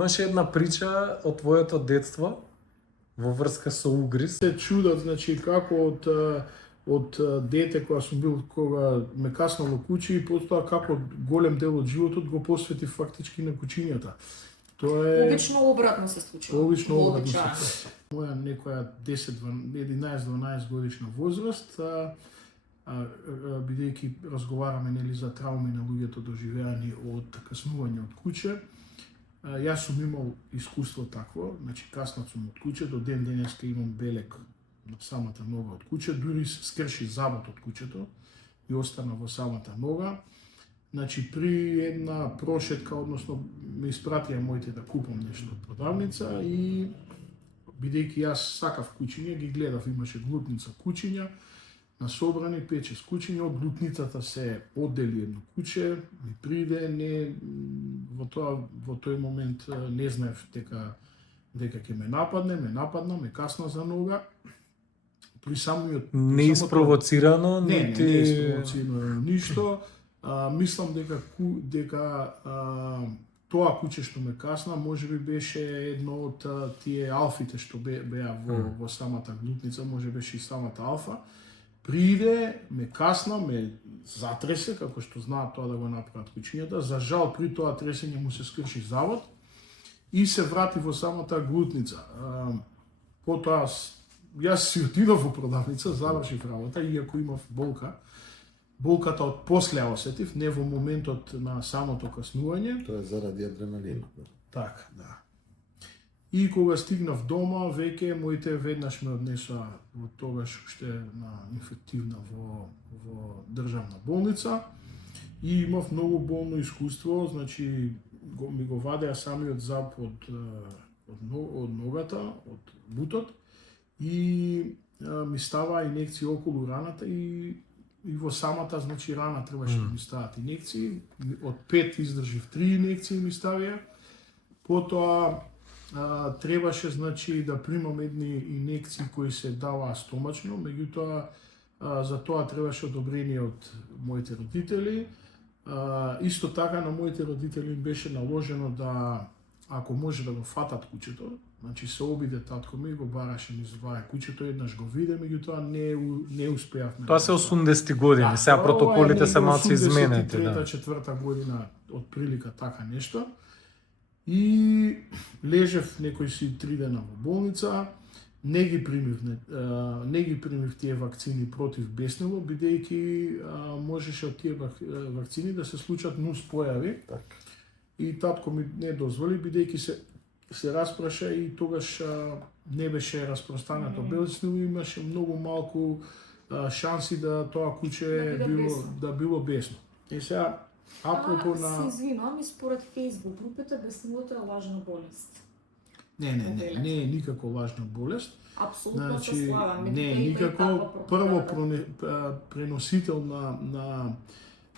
Имаше една прича од твоето детство во врска со угриз. Се чудат, значи, како од дете кога ме каснало куќе и потоа како голем дел од животот го посвети фактички на кучињата. Тоа е Обично обратно се случува. Обично обратно се. Моја некоја 11-12 годишна возраст, бидејќи разговараме нели за трауми на луѓето доживеани од каснување од куќе, јас сум имал искуство такво, значи каснат сум од куќе, до ден денеска имам белек на самата нога од куќе, дури скрши забот од куќето и остана во самата нога. Значи при една прошетка, односно ме испратија моите да купам нешто од продавница и бидејќи јас сакав кучиња, ги гледав, имаше глутница кучиња, на собрани 5-6 кучиња, од глутницата се оддели едно куче, ми приде, во тој момент не знаев дека ќе ме нападна, ме касна за нога. При самиот Не испровоцирано, не нити испровоцирано ништо. Мислам дека тоа куче што ме касна можеби беше едно од тие алфите што беа во самата глутница, може беше и самата алфа. Приде, ме касна, ме затресе, како што знаат тоа да го направат кучињата. За жал, при тоа тресење му се скрши завод и се врати во самата глутница. Потоа, јас си отидов во продавница, завршив работа, иако имав болка. Болката од после осетив, не во моментот на самото каснување. Тоа е заради адреналин. Така, да. И кога стигнав дома, веќе моите веднаш ме однесоа во тогаш уште на инфективна во државна болница и имав многу болно искуство, значи ми го вадеа самиот зап од ногата, од бутот и ми ставаа инекции околу раната и во самата, значи, рана требаше да ми стават инекции. Од 5 издржив 3 инекции ми ставија. Потоа требаше, значи, да примам едни инекции кои се даваа стомачно, меѓутоа за тоа требаше одобрение од моите родители. Исто така на моите родители им беше наложено да, ако може да го фатат кучето, значи се обиде татко ми, го бараше ми звае кучето, еднаш го виде, меѓутоа не успеавме. Тоа се 80-ти години, сега протоколите се малку изменети, да. 83-та година од прилика така нешто. И лежев некои си 3 дена во болница, не ги примив тие вакцини против беснило, бидејќи можеше од тие вакцини да се случат нус појави. И татко ми не дозволи, бидејќи се распраша и тогаш не беше распространато беснило, имаше многу малку шанси да тоа куче било бесно. И сега апропо Се извинувам, и според Facebook групата беснилото е лажна болест. Не е никако лажна болест. Апсолутно се славам. Не е никако. Прво преносител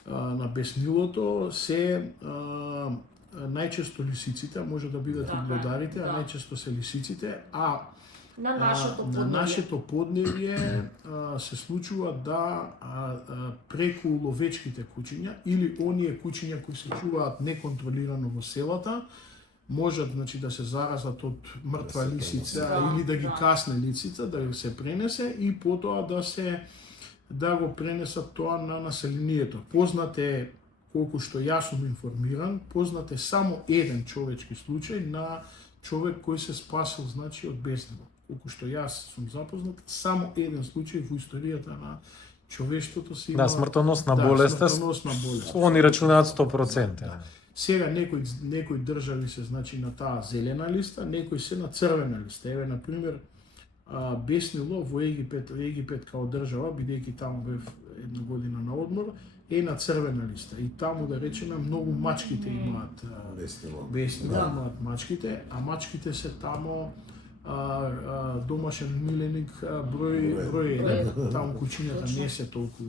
на беснилото се најчесто лисиците, може да бидат и глодарите, а најчесто се лисиците, а на нашето подневје се случува да преку ловечките кучиња или оние кучиња кои се чуваат неконтролирано во селата, можат, значи, да се заразат од мртва лисица или да ги касне лисица, да се пренесе и потоа да го пренесат тоа на населението. Познате, колку што јас сум информиран, познате само еден човечки случај на човек кој се спасил, значи, од беснило. Колку што јас сум запознат, само еден случај во историјата на човештвото си има... Да, смртоносна болест. Они рачунаат 100%. Сега некои држави се, значи, на таа зелена листа, некои се на црвена листа. Еве, например, беснило во Египет као држава, бидејќи таму бев една година на одмор, е на црвена листа. И таму, да речеме, многу мачките имаат беснило, имаат мачките, а мачките се таму домашен миленик број 1. Таму кучињата не се толку.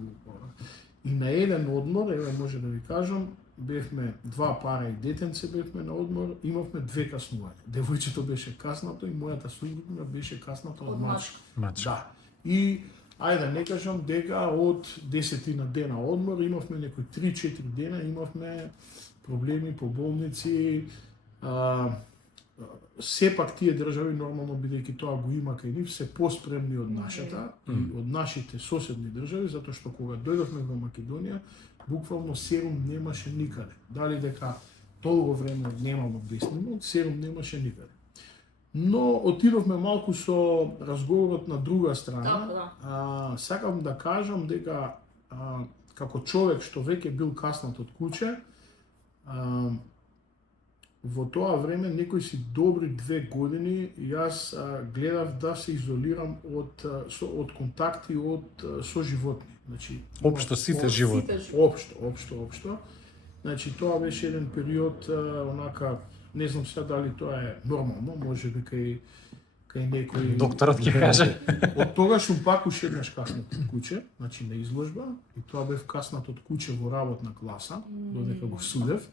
И на еден одмор, еве може да ви кажам, бевме 2 пара и детенце бевме на одмор, имавме 2 каснувања. Девојчето беше каснато и мојата супруга беше касната од мачка. Да. И ајде не кажам дека од 10 дена одмор имавме некои 3-4 дена, имавме проблеми по болници, сепак тие држави нормално бидејќи тоа го има кај нив се поспремни од нашата и од нашите соседни држави, затоа што кога дојдовме во Македонија, буквално серум немаше никаде. Дали дека толку време немало деснимо, серум немаше никаде. Но отидовме малку со разговорот на друга страна. Така, Сакам да кажам дека како човек што веќе бил каснат од куќе, во тоа време некои си добри 2 години јас гледав да се изолирам од контакти со животни. Значи Општо сите животни. општо. Значи тоа беше еден период онака, не знам сега дали тоа е нормално, може би кај некој Докторот ќе каже. Од тогаш сум пак уште еднаш каснат од куќе, значи на изложба, и тоа бев каснат од куќе во работна класа, додека го судев.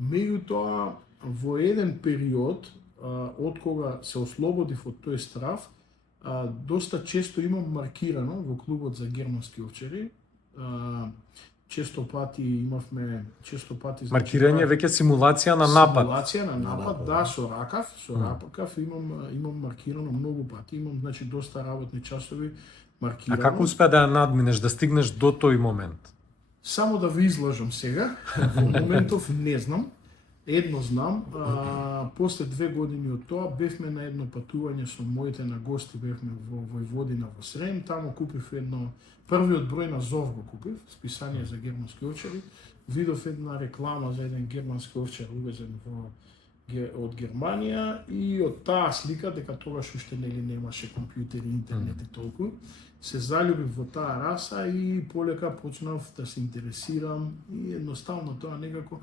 Меѓутоа, во еден период, од кога се ослободив од тој страв, доста често имам маркирано во клубот за германски овчари. Често пати имавме, Маркирање веќе симулација на напад. Симулација на напад, да, со ракав имам маркирано многу пати, имам значи доста работни часови маркирано. А како успеа да ја надминеш, да стигнеш до тој момент? Само да ви излажам сега, во моментов не знам. Едно знам, после 2 години од тоа бевме на едно патување со моите на гости, бевме во Војводина во Срем, таму купив првиот број на ЗОВ го купив, списание за германски овчари. Видов една реклама за еден германски овчар увезен од Германија и од таа слика, дека тогаш уште немаше компјутери, интернет и толку, се заљубив во таа раса и полека почнав да се интересирам и едноставно тоа некако.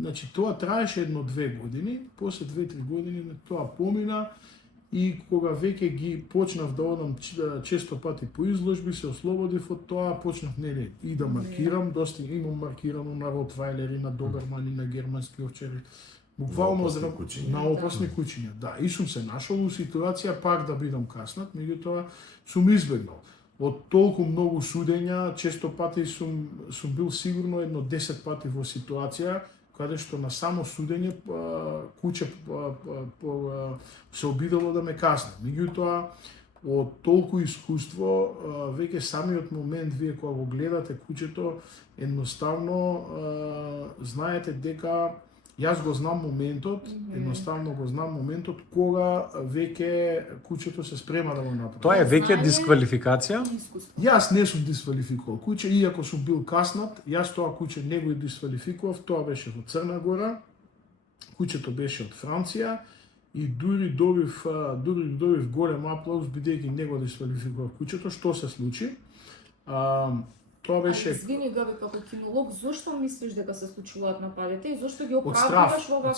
Значи, тоа траеше 1-2 години, после 2-3 години тоа помина и кога веќе ги почнав да одам често пати по изложби, се ослободив од тоа, почнав и да маркирам, доста имам маркирано на ротвајлери, на добермани, на германски овчари, буквално на опасни кучиња. Да, и сум се нашол у ситуација пак да бидам каснат, меѓутоа сум избегнал. Од толку многу судења, често пати сум бил сигурно 10 пати во ситуација каде што на само судење куќе се обидало да ме касне. Меѓутоа, од толку искуство, веќе самиот момент вие кога го гледате куќето, едноставно знаете дека јас го знам моментот, едноставно го знам моментот кога веќе куќето се спрема да го направи. Тоа е веќе дисквалификација? Јас не сум дисквалификувал куќе, иако сум бил каснат, јас тоа куќе не го дисквалификував, тоа беше во Црна Гора, куќето беше од Франција и дури добив голем аплауз бидејќи не го дисквалификував куќето. Што се случи? Тоа беше... Извини, Габи, како кинолог, зошто мислиш дека се случуваат нападите и зошто ги оправдуваш во оваа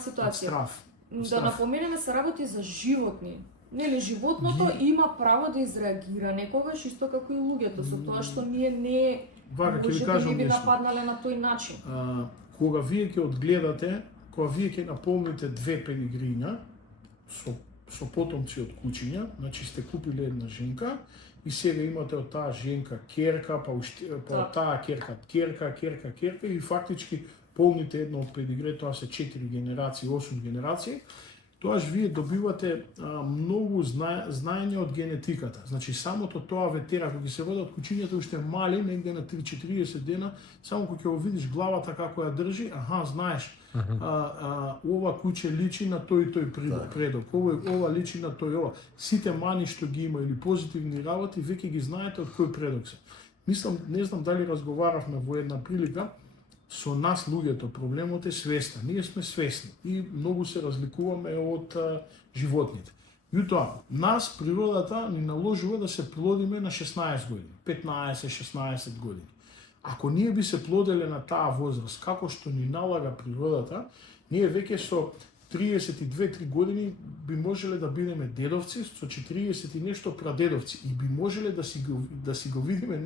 ситуација? Да напоменеме, се работи за животни. Нели, животното има право да изреагира некогаш исто како и луѓето, со тоа што ние не би нападнале на тој начин. Кога вие ќе одгледате, кога вие ќе наполните 2 педигриња со потомци од кучиња, значи сте купиле една женка, и сега имате од таа женка керка, па од таа керка и фактички полните едно од педигре, тоа се 4 генерации, 8 генерации, тоаш вие добивате многу знаење од генетиката. Значи самото тоа ветера кога се водат кучињата уште мали, негде на 3-40 дена, само кога ќе го видиш главата како ја држи, знаеш, ова куче личи на тој и тој предок, ова личи на тој. Сите мани што ги има или позитивни работи, веќе ги знаете од кој предок се. Мислам, не знам дали разговаравме во една прилика, со нас луѓето проблемот е свеста. Ние сме свесни и многу се разликуваме од животните. Јутоа, нас природата ни наложува да се плодиме на 16 години, 15-16 години. Ако ние би се плоделе на таа возраст, како што ни налага природата, ние веќе со 32-3 години би можеле да бидеме дедовци, со 40 и нешто прадедовци и би можеле да си го видиме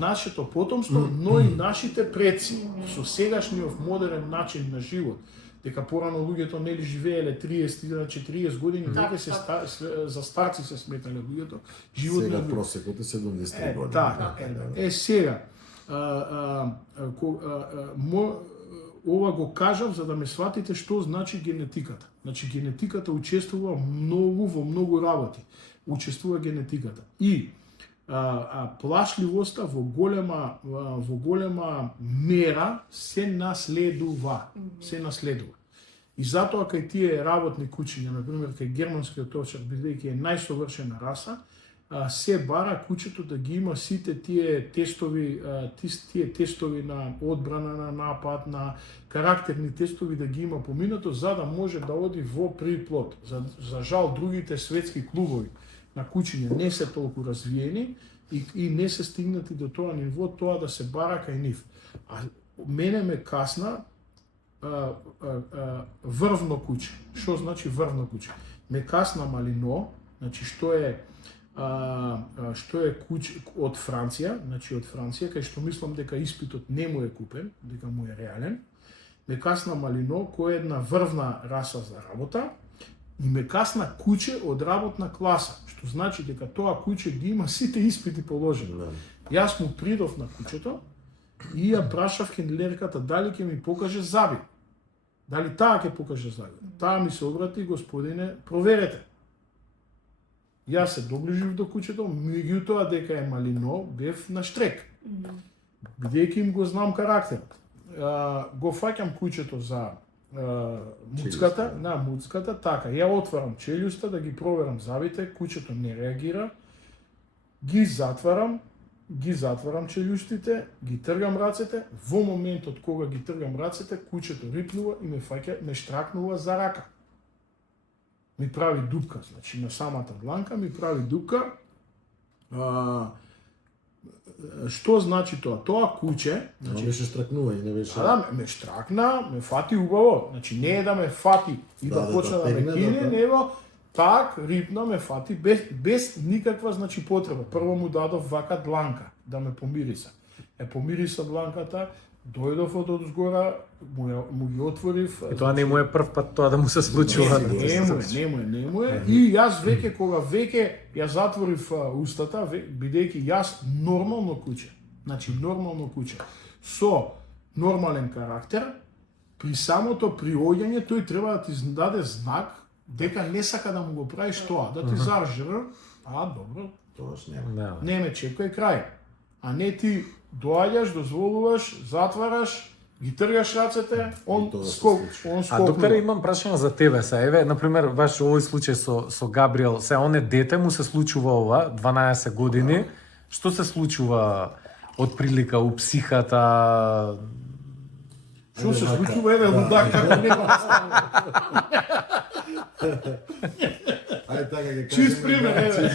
нашето потомство, но и нашите предци со сегашниот модерен начин на живот. Дека порано луѓето нели живееле 30-40 години, веќе се за старци се сметале луѓето. Сега просекот е 70 години. Сега ова го кажав за да ме сватите што значи генетиката. Значи генетиката учествува многу во многу работи. Учествува генетиката. И плашливоста во голема мера се наследува. Се наследува. И затоа кај тие работни кучиња, например кај германскиот овчар, бидејќи е најсовршена раса, се бара кучето да ги има сите тие тестови на одбрана, на напад, на карактерни тестови да ги има поминато, за да може да оди во приплод. За жал, другите светски клубови на кучиња не се толку развиени и не се стигнати до тоа ниво, тоа да се бара кај нив. А мене ме касна врвно куче. Што значи врвно куче? Ме касна малино, значи што е куче од Франција, кај што мислам дека испитот не му е купен, дека му е реален. Ме касна малино, кој е една врвна раса за работа, и ме касна куче од работна класа, што значи дека тоа куче ги има сите испити положени. Јас му придов на кучето и ја прашав хендлерката дали ќе ми покаже заби. Дали таа ќе покаже заби. Таа ми се обрати: господине, проверете. Јас се доближив до кучето, меѓутоа дека е малино, бев на штрек. Бидејќи им го знам карактерот. Го фаќам кучето за муцката, така, ја отварам челюста да ги проверам забите, кучето не реагира, ги затварам челюстите, ги тргам рацете, во моментот кога ги тргам рацете, кучето рипнува и ме штракнува за рака. Ми прави дупка, значи на самата дланка ми прави дупка. Што значи тоа? Тоа куче, значи беше штракнување, не беше. Ме штракна, ме фати убаво. Значи не е да ме фати и да почне да ме кине, него так рипна ме фати без никаква значи потреба. Прво му дадов вака дланка да ме помириса. Помириса дланката, дојдов од згора, му ги отворив. И тоа не му е прв пат тоа да му се случува. Не му е. И јас кога ја затворив устата, бидејќи јас нормално куче, со нормален карактер, при самото приоѓање тој треба да ти даде знак дека не сака да му го правиш тоа, да ти заржира, добро, Тоаш нема. Не ме чекај крај. А не ти доаѓаш, дозволуваш, затвараш, ги тргаш рацете, он скокнува. А докторе, имам прашање за тебе се. Еве, например, баш овој случај со Габриел, се он е дете, му се случува ова, 12 години. Што се случува од прилика у психата? Што се случува, еве, лудак, како нема. Ајде така ќе кажеме. Чист пример, еве.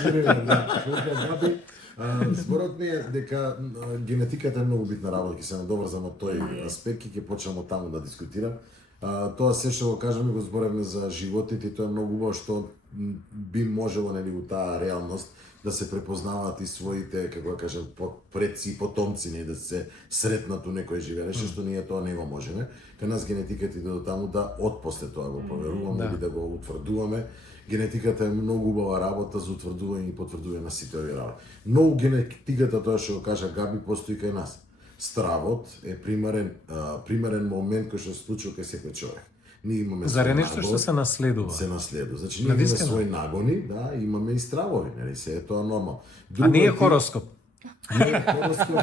Зборот ми е дека генетиката е многу битна работа, ќе се надоврзам од тој аспект и ќе почнам од таму да дискутирам. Тоа се што го кажеме, го зборевме за животните и тоа е многу убаво што би можело нели во таа реалност да се препознаваат и своите, како да кажем, предци и потомци, не да се сретнат у некој живее, што ние тоа не го можеме. Кај нас генетиката иде до таму да отпосле тоа го проверуваме или да го утврдуваме. Генетиката е многу убава работа за утврдување и потврдување на сите овие работи. Но генетиката, тоа што го кажа Габи, постои кај нас. Стравот е примерен момент кој што се случува кај секој човек. Ние имаме Заре нешто што се наследува. Се наследува. Значи ние имаме свои нагони, да, имаме и стравови, нели, се е тоа нормално. А не е хороскоп. Не е хороскоп,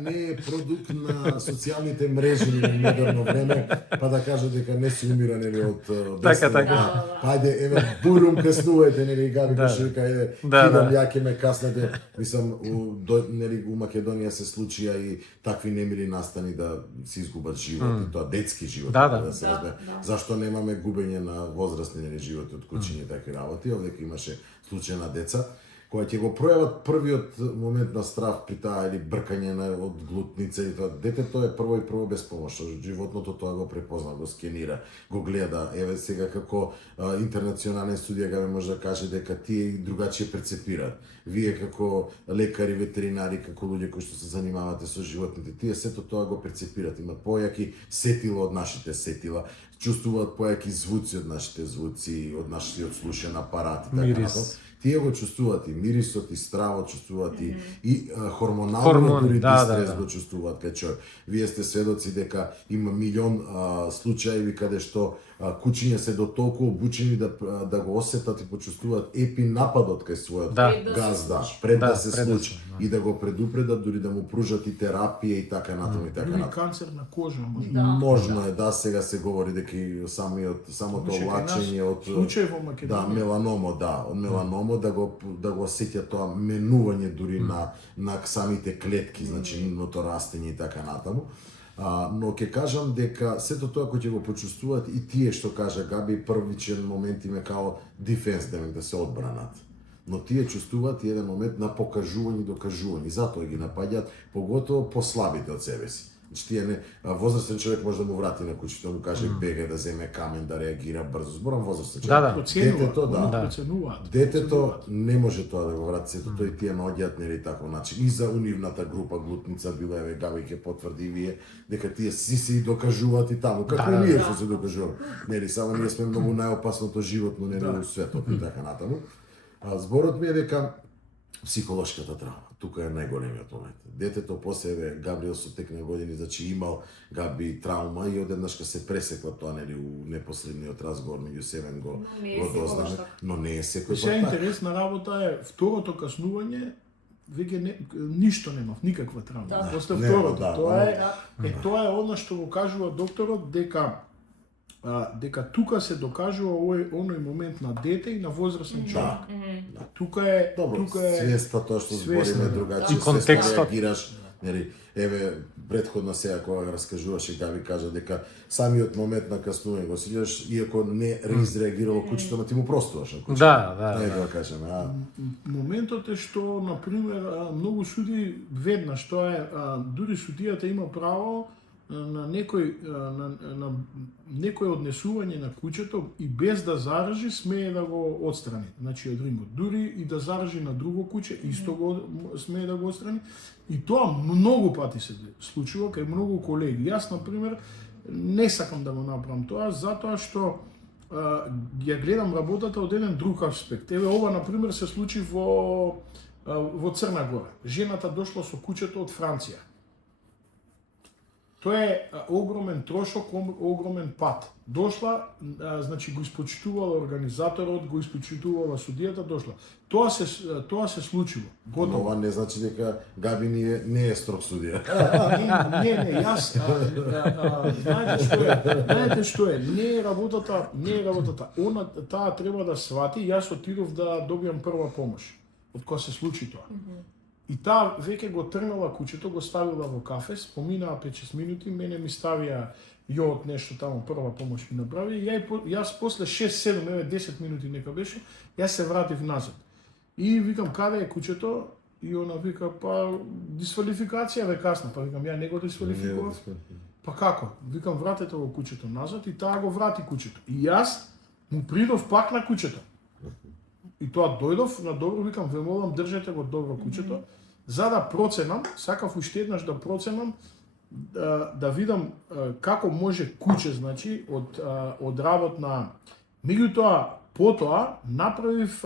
не е продукт на социјалните мрежи во модерно време, па да кажа дека не се умира, нели, од Така. Ајде, еве, бурум каснувајте, нели, Габи каже дека е кидам јаке ме каснете. Мислам, нели, у Македонија се случија и такви немили настани да се изгубат живот, и тоа детски живот, да се разбере. Зашто немаме губење на возрастни, нели, животи од кучиња и такви работи, овде имаше случај на деца која ќе го пројават првиот момент на страв при таа или бркање од глутница и тоа. Детето е прво безпомошно. Животното тоа го препозна, го скенира, го гледа. Еве сега како интернационален студија Габи може да каже дека тие и другачие прецепираат. Вие како лекари, ветеринари, како луѓе кои што се занимавате со животните, тие сето тоа го прецепираат. Имаат појаки сетила од нашите сетила, чувствуваат појаки звуци од нашите звуци, од нашиот слушен апарат и така натаму. Тие го чувствуваат и мирисот, и стравот, чувствуваат и хормонално дури стрес го чувствуваат кај човек. Вие сте сведоци дека има милион случаи каде што кучиња се до толку обучени да го осетат и почувствуваат епинападот кај својот газда пред да се случи и да го предупредат, дури да му пружат и терапија и така натаму и така натаму. Дури канцер на кожа Можно е, да, сега се говори дека и самото влачење од случај во Македонија. Меланомо, од меланомо да го осеќа тоа менување дури на самите клетки, значи нивното растење и така натаму. Но ќе кажам дека сето тоа кој ќе го почувствуваат и тие што кажа Габи, првичен момент им е као дефенс, да се одбранат. Но тие чувствуваат и еден момент на покажување и докажување, затоа ги напаѓаат поготово послабите од себе си. Значи тие возрастен човек може да му врати на куќето, да му каже бегај, да земе камен, да реагира брзо. Зборам возрастен човек. Детето не може тоа да го врати, сето тој тие наоѓаат нели таков начин. И за унивната група глутница била Габи ќе потврди вие дека тие си и докажуваат и таму. Како ние што се докажуваме. Нели само ние сме многу најопасното животно нели во светот и така натаму. Зборот ми е дека психолошката травма, тука е најголемиот момент. Детето после Габриел со тек на години, значи имал Габи травма и одеднашка се пресекла тоа нели у непосредниот разговор меѓу себе го дознаме, но не е секој пат. Се интересна работа е второто каснување, веќе ништо немав, никаква травма. После второто, тоа е она што го кажува докторот дека тука се докажува оној момент на дете и на возрастен човек. Тука е свеста тоа што збориме другачи, и контекстот реагираш, нели, еве претходно сега кога го раскажуваше Габи кажа дека самиот момент на каснување го сеќаш, иако не изреагирало куќето, но ти му простуваш на куќето. Да кажеме. Моментот е што на пример многу суди веднаш, тоа е дури судијата има право на некој однесување на куќето и без да заражи смее да го отстрани, значи од рингот. Дури и да заражи на друго куќе, исто го смее да го отстрани. И тоа многу пати се случува кај многу колеги. Јас, например, не сакам да го направам тоа, затоа што ја гледам работата од еден друг аспект. Еве ова, например, се случи во Црна Гора. Жената дошла со куќето од Франција. Тоа е огромен трошок, огромен пат. Дошла, значи го испочитувала организаторот, го испочитувала судијата, дошла. Тоа се случило. Но ова не значи дека Габи не е строг судија. Не, јас знаете што е, не е работата. Она таа треба да свати, јас отидов да добиам прва помош од кога се случи тоа. И таа веќе го трнала куќето, го ставила во кафе, поминаа 5-6 минути, мене ми ставија јод нешто таму, прва помош ми направи, јас после 6-7, 10 минути нека беше, јас се вратив назад. И викам, каде е куќето? И она вика, па дисквалификација ве касна, па викам, ја не го дисквалификував. Па како? Викам, вратете го куќето назад и таа го врати куќето. И јас му придов пак на куќето. И тоа дојдов на добро, викам, ве молам, држете го добро куќето, за да проценам, сакав уште еднаш да проценам, да видам како може куќе, значи, од работ на... Меѓутоа, потоа, направив,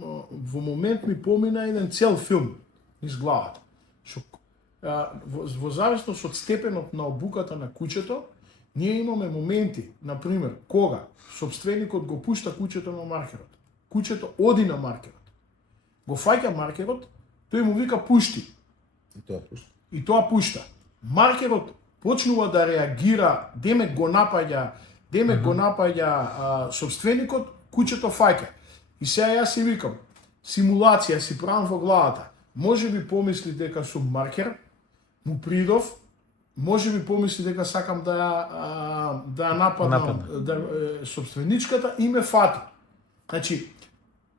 во момент ми помина еден цел филм низ главата. Во зависност од степенот на обуката на куќето, ние имаме моменти, например, кога собственикот го пушта куќето на маркерот. Куќето оди на маркерот. Го фаќа маркерот, тој му вика пушти. И тоа пушта. Маркерот почнува да реагира, демек го напаѓа собственикот, куќето фаќа. И сега јас си викам, симулација си правам во главата. Може би помисли дека сум маркер, му придов, може би помисли дека сакам да нападам собственичката и ме фати. Значи,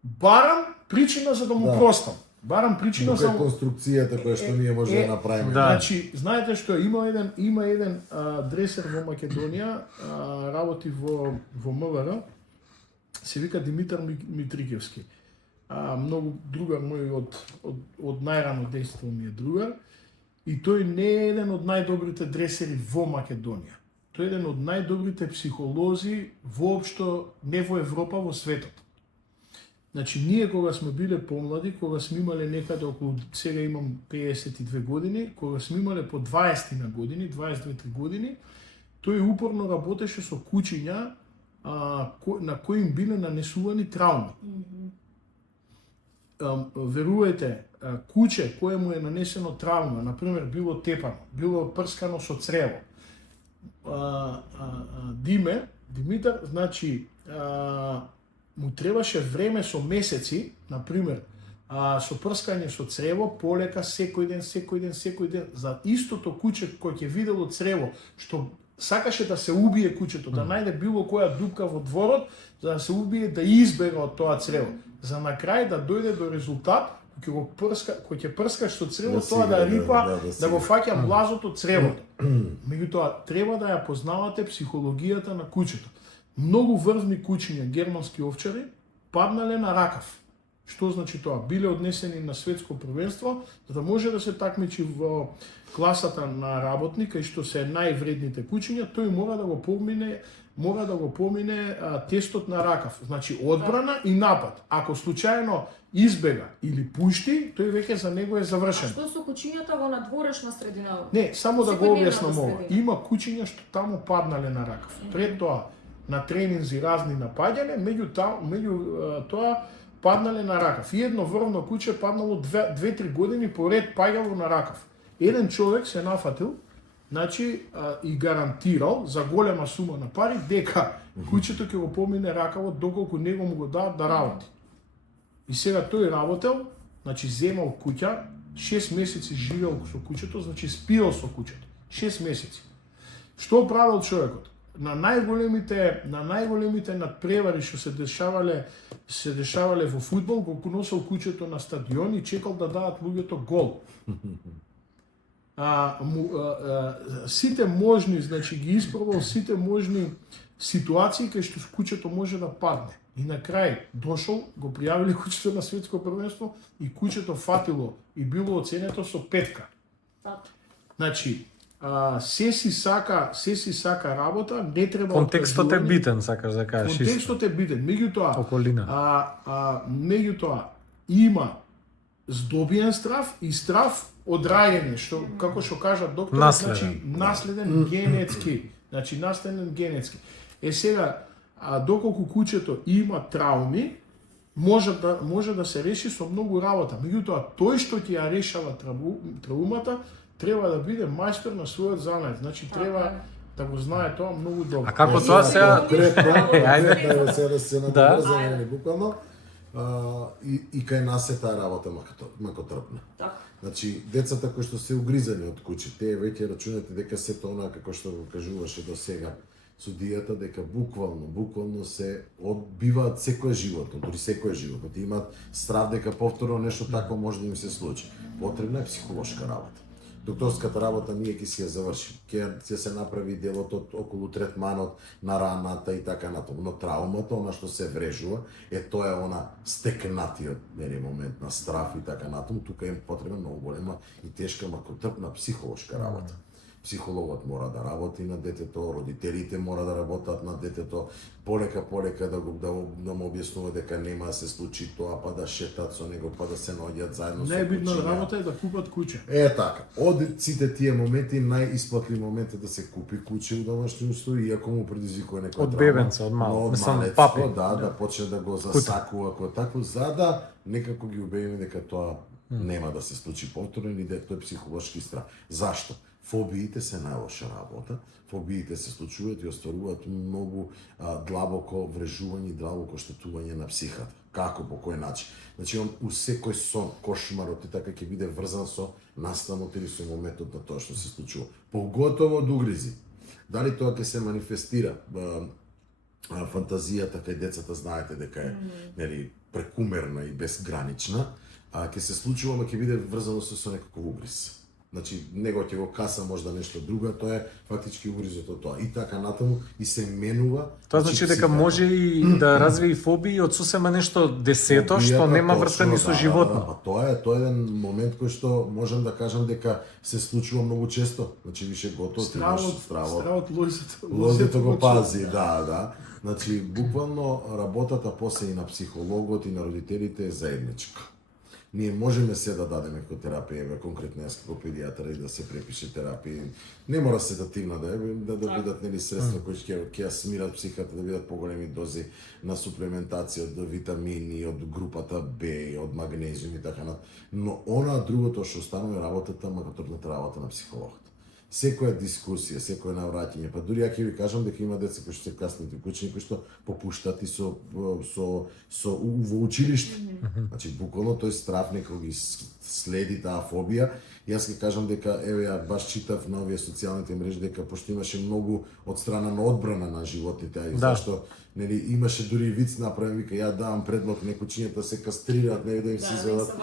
барам причина за да му простам. Барам причина за конструкцијата која што ние може да направиме. Значи, знаете што има еден дресер во Македонија, работи во МВР, се вика Димитар Митрикевски. Многу другар мој од најрано дејство ми е другар. И тој не е еден од најдобрите дресери во Македонија. Тој е еден од најдобрите психолози воопшто не во Европа, во светот. Значи, ние кога сме биле помлади, кога сме имале некаде околу, сега имам 52 години, кога сме имале по 20 на години, 22-3 години, тој упорно работеше со кучиња на кои им биле нанесувани трауми. Верувајте, куче кое му е нанесено травма, например, било тепано, било прскано со црево, Димитар, значи, му требаше време со месеци, например, со прскање со црево, полека, секој ден, за истото куче кој ќе видело црево, што сакаше да се убие кучето, да најде било која дупка во дворот, за да се убие, да избега од тоа црево. За на крај да дојде до резултат, кој ќе прскаш со црево, тоа да рипа, да го фаќа млазот од цревото. Меѓутоа, треба да ја познавате психологијата на кучето. Многу врвни кучиња, германски овчари, паднале на ракав. Што значи тоа? Биле однесени на светско првенство, за да може да се такмичи во класата на работник, кај што се највредните кучиња, тој мора да го помине тестот на ракав. Значи, одбрана и напад. Ако случајно избега или пушти, тој веќе за него е завршен. А што со кучињата во надворешна средина? Не, само да го објаснам ова. Има кучиња што таму паднале на ракав. Пред тоа, на тренинзи разни напаѓале, меѓу тоа паднале на ракав. И едно врвно куче паднало 2-3 години поред паѓало на ракав. Еден човек се нафатил, значи, и гарантирал за голема сума на пари дека кучето ќе го помине ракавот доколку него му го дадат да работи. И сега тој работел, значи земал куќа, 6 месеци живеел со кучето, значи спиел со кучето. 6 месеци. Што правил човекот? На најголемите надпревари што се дешавале во фудбал, го носел кучето на стадион и чекал да дадат луѓето гол. Сите можни, значи ги испробал сите можни ситуации кај што кучето може да падне. И на крај дошол, го пријавиле кучето на светско првенство и кучето фатило и било оценето со 5. Значи, се си сака работа, не треба контекстот е битен, сакаш да кажеш. Контекстот е битен. Меѓутоа, има здобиен страв и страв од раѓање, што како што кажа доктор, значи наследен генетски. Значи наследен генетски. Сега, доколку кучето има трауми, може да се реши со многу работа. Меѓутоа, тој што ќе ја решава траумата, треба да биде мајстор на својот занет. Значи треба да го знае тоа многу добро. А како тоа сега? Ајде да се надврзаме буквално. И кај нас е таа работа макотрпна. Значи, децата кои што се угризани од кучи, тие веќе рачунате дека се тоа како што го кажуваше до сега судијата, дека буквално се одбиваат секое животно, дури секое животно. Ти имаат страв дека повторно нешто тако може да им се случи. Потребна е психолошка работа. Докторската работа ние ќе си ја завршим. Ќе се направи делот околу третманот на раната и така натаму. Но траумата, она што се врежува, тоа е она стекнатиот момент на страв и така натаму. Тука е потребна многу голема и тешка макотрпна психолошка работа. Психологот мора да работи на детето, родителите мора да работат на детето, полека да му објаснува дека нема да се случи тоа, па да шетат со него, па да се наоѓаат заедно со кучиња. Најбитна работа е да купат куче. Така. Од сите тие моменти најисплатливи момент е да се купи куче у домашниот, иако му предизвикува некоја од бебенца, од мал, папи, да почне да го засакува како тако, за да некако ги убедиме дека тоа нема да се случи повторно и дека тоа е психолошки страх. Зашто? Фобиите се најлоша работа. Фобиите се случуваат и остваруваат многу длабоко врежување и длабоко штетување на психата. Како, по кој начин? Значи, у секој сон, кошмарот и така ќе биде врзан со настанот или со моментот на тоа што се случува. Поготово од угризи. Дали тоа ќе се манифестира фантазијата кај децата, знаете дека е прекумерна и безгранична, ќе се случува, ама ќе биде врзано со некаков угриз. Значи, него ќе го каса можда нешто друго, тоа е фактички угризот од тоа. И така натаму и се менува. Тоа значи дека може и да развие фобии од сосема нешто десето што нема врскани со животно. Тоа е еден момент кој што можам да кажам дека се случува многу често. Значи више готово стравот лозето го пази, да. Значи, буквално работата после и на психологот и на родителите е заедничка. Ние можеме се да дадеме како терапија, конкретно јас како педијатар и да се препише терапија. Не мора седативна да е, да бидат нели средства кои ќе ја смират психата, да бидат поголеми дози на суплементација од витамини, од групата Б, од магнезиум и така натаму. Но она другото што останува работата, макаторната работа на психологот. Секоја дискусија, секој навраќање, па дури ја ќе ви кажам дека има деца кои што се касните кучени, кои што попуштат и со во училиште. Значи буквално тој страф некој ги следи таа фобија. Јас ќе кажам дека еве ја баш читав на овие социјалните мрежи дека пошто имаше многу од страна на одбрана на животните, а и зашто нели имаше дури виц направен, вика ја давам предлог не кучињата се кастрираат, не да им се извадат.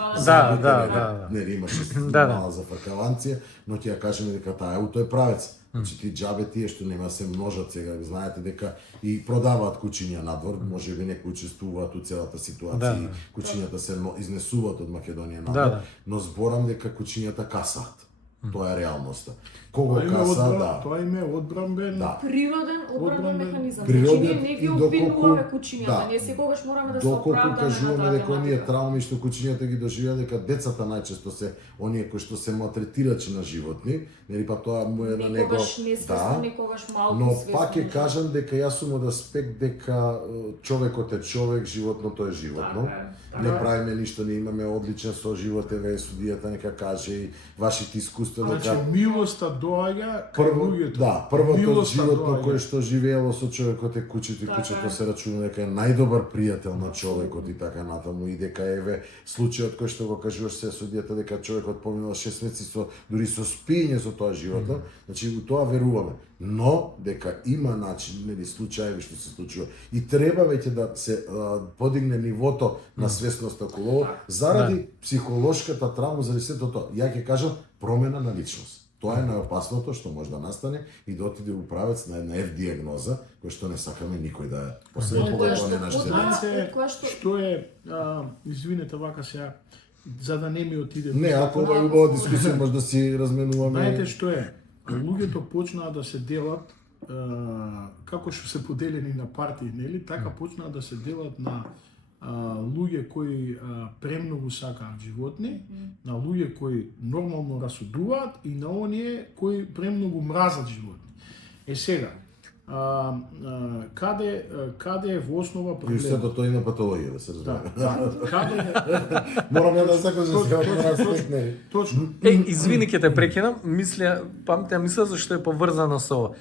Нели имаше мала зафркаванција, но ќе ја кажеме дека таа е у тој правец. Значи ти џабе тие што нема се множат сега, знаете дека и продаваат кучиња надвор, можеби некои учествуваат у целата ситуација и кучињата се изнесуваат од Македонија надвор, но зборам дека кучињата касаат. Тоа е реалноста. Кого каса, Тоа име одбранбен, природен одбранбен механизам. Значи ние не ги обвинуваме кучињата, ние секогаш мораме да се оправдаме. Доколку кажуваме дека оние трауми што кучињата ги доживеа, дека децата најчесто се оние кои што се малтретирачи на животни, нели па тоа му е на него. Некогаш малку но пак ќе кажам дека јас сум од аспект дека човекот е човек, животното е животно. Не правиме ништо, не имаме одличен соживот, еве судијата нека каже и вашите искуства дека значи милоста доаѓа кај луѓето. Да, првото животно кое што живеело со човекот е кучето и кучето се рачуна дека е најдобар пријател на човекот и така натаму и дека еве случајот кој што го кажуваш се судијата дека човекот поминал 6 месеци со дури со спиење со тоа животно, значи у тоа веруваме. Но дека има начин, нели случаи што се случува и треба веќе да се подигне нивото на свесност околу заради психолошката травма, заради сето тоа. Ја ќе кажам промена на личност. Тоа е најопасното што може да настане и да отиде у правец на една F-диагноза, која што не сакаме никој да е. Последното не наш што е, извинете вака сега, за да не ми отиде. Не, ако ова е убава дискусија може да си разменуваме. Знаете што е? Луѓето почнаа да се делат како што се поделени на партии, нели? Така почнаа да се делат на луѓе кои премногу сакаат животни, на луѓе кои нормално расудуваат и на оние кои премногу мразат животни. Сега, каде е во основа проблемот? И сето тоа има патологија, да се разбере. Каде Морам ја да закажам се точно. Извини ќе те прекинам, мисля зашто е поврзано со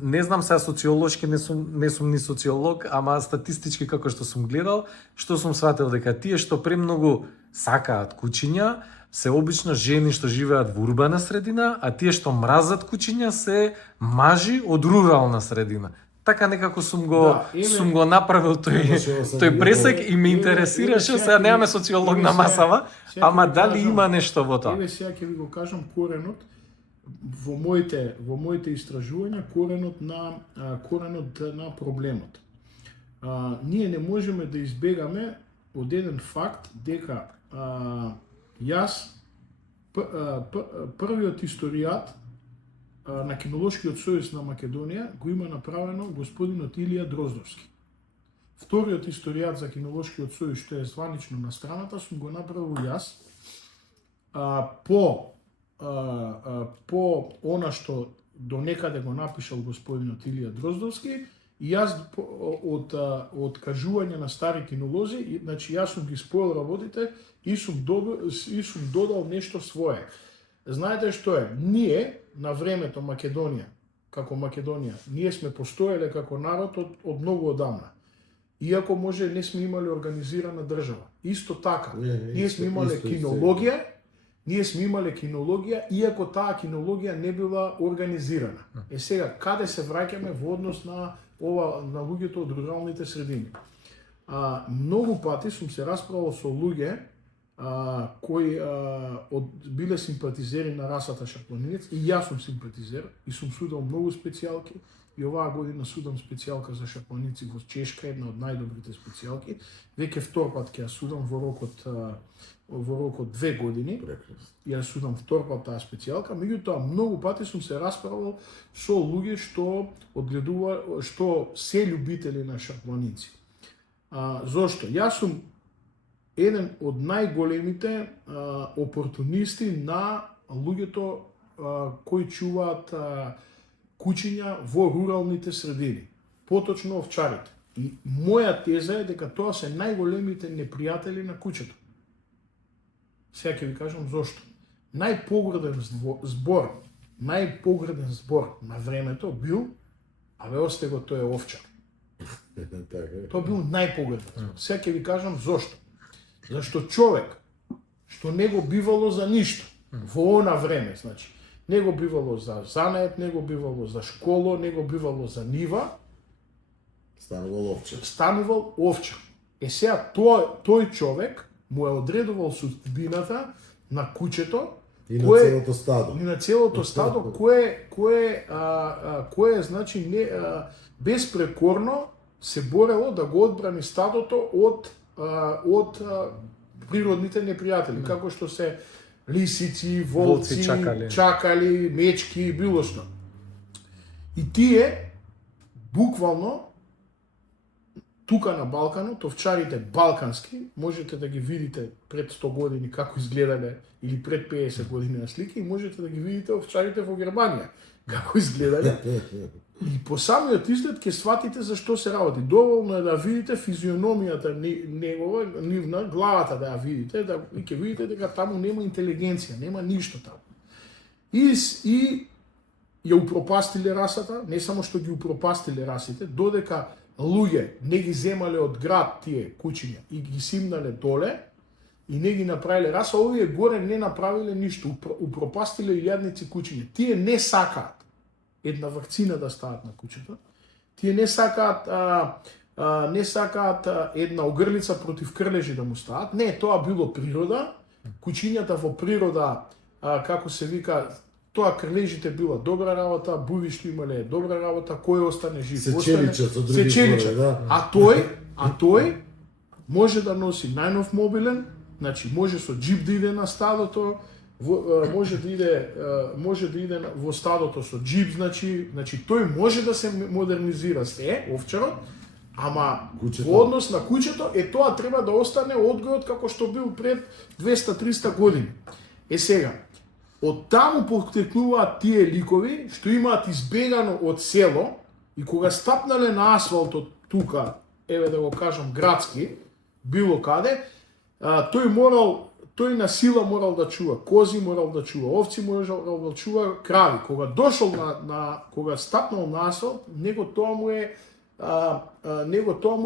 не знам сега социолошки, не сум ни социолог, ама статистички како што сум гледал, што сум сватил дека тие што премногу сакаат кучиња се обично жени што живеат во урбана средина, а тие што мразат кучиња се мажи од рурална средина. Така некако сум го направил тој пресек и ме интересираше, сега немаме социолог на масава, ама дали има нешто во тоа? Еве сега ќе ви го кажам коренот во моите истражувања, коренот на проблемот. Ние не можеме да избегаме од еден факт дека јас првиот историјат на Кинолошкиот сојуз на Македонија го има направено господинот Илија Дроздовски. Вториот историјат за Кинолошкиот сојуз што е званично на страната сум го направил јас по она што до некаде го напишал господинот Илија Дроздовски и јас од кажување на стари кинолози, значи јас сум ги споел работите и сум додал нешто свое. Знаете што е? Ние на времето Македонија, како Македонија, ние сме постоеле како народ од многу одамна. Иако може не сме имали организирана држава. Исто така, ние сме имале кинологија, иако таа кинологија не била организирана. Сега, каде се враќаме во однос на луѓето од руралните средини? Многу пати сум се расправал со луѓе кои биле симпатизери на расата шапланинец, и јас сум симпатизер, и сум судел многу специјалки, и оваа година судам специјалка за шахманици во Чешка, една од најдобрите специјалки. Веќе втор пат ќе ја судам во рокот 2 години. Ја судам втор пат таа специјалка, меѓутоа многу пати сум се расправал со луѓе што се љубители на шахманици. Зошто? Јас сум еден од најголемите опортунисти на луѓето кои чуваат кучиња во руралните средини, поточно овчарите. И моја теза е дека тоа се најголемите непријатели на кучето. Сега ќе ви кажам зошто. Најпогрден збор на времето бил, осте го, тој е овчар. Тоа бил најпогрден. Сега ќе ви кажам зошто. Зашто човек што не го бивало за ништо во она време, значи, не го бивало за занает, не го бивало за школо, не го бивало за нива, станувал овчар. Сега тој човек му е одредувал судбината на кучето и на целото стадо. И на целото стадо кое значи безпрекорно се борело да го одбрани стадото од природните непријатели, како што се лисици, волци, чакали, мечки, било што. И тие, буквално, тука на Балканот, овчарите балкански, можете да ги видите пред 100 години како изгледале, или пред 50 години на слики, и можете да ги видите овчарите во Германија, како изгледале. И по самиот изглед ќе сватите за што се работи. Доволно е да видите физиономијата негова, нивна, главата да ја видите, и ќе видите дека таму нема интелигенција, нема ништо таму. И ја упропастиле расата, не само што ги упропастиле расите, додека луѓе не ги земале од град тие кучиња и ги симнале доле и не ги направиле раса, овие горе не направиле ништо, упропастиле илјадници кучиња. Тие не сакаат една вакцина да стават на кучето. Тие не сакаат една огрлица против крлежи да му стават. Не, тоа било природа. Кучињата во природа, како се вика, тоа крлежите била добра работа, бувишто имале добра работа, кој остане жив? Се челичат со други хора, да. А тој може да носи најнов мобилен, значи може со джип да иде на стадото, може да иде во стадото со джип, значи тој може да се модернизира се, овчарот, ама во однос на кучето тоа треба да остане одгојот како што бил пред 200-300 години. Сега, од таму потекнуваат тие ликови што имаат избегано од село и кога стапнале на асфалтот тука, еве да го кажам градски, било каде, тој на сила морал да чува кози, морал да чува овци, морал да чува крави. Кога дошол кога стапнал на асфалт, него тоа му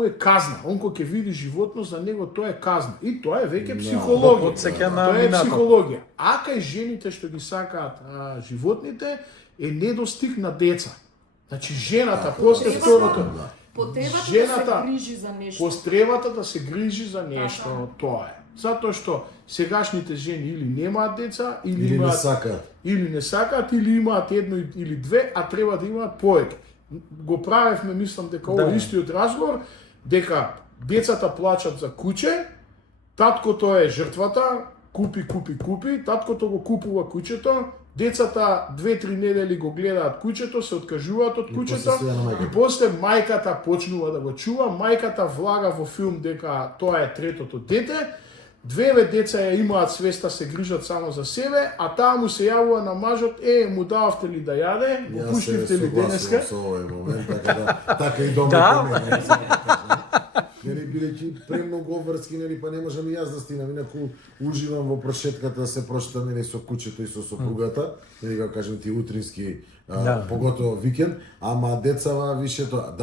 е казна. Он кога ќе види животно, за него тоа е казна. И тоа е веќе психологија. Тоа е психологија. А кај жените што ги сакаат животните е недостиг на деца. Значи жената после второто Потребата да се грижи за нешто. Потребата да се грижи за нешто, тоа е. Затоа што сегашните жени или немаат деца, или не сакаат, или имаат едно или две, а треба да имаат повеќе. Го правевме, мислам дека ова истиот разговор, дека децата плачат за куче, таткото е жртвата, купи, таткото го купува кучето, децата 2-3 недели го гледаат кучето, се откажуваат од кучето и после мајката почнува да го чува, мајката влага во филм дека тоа е третото дете, двеве деца ја имаат свеста, се грижат само за себе, а таа му се јавува на мажот, му дававте ли да јаде, го пуштивте ли денеска? Јас се согласувам со овој момент, така и дома кога нели бидејќи премногу обврски, нели па не можам и јас да стигнам, инаку уживам во прошетката да се прошетам нели со кучето и со сопругата, нели да кажем ти утрински, поготово викенд, ама децава више тоа,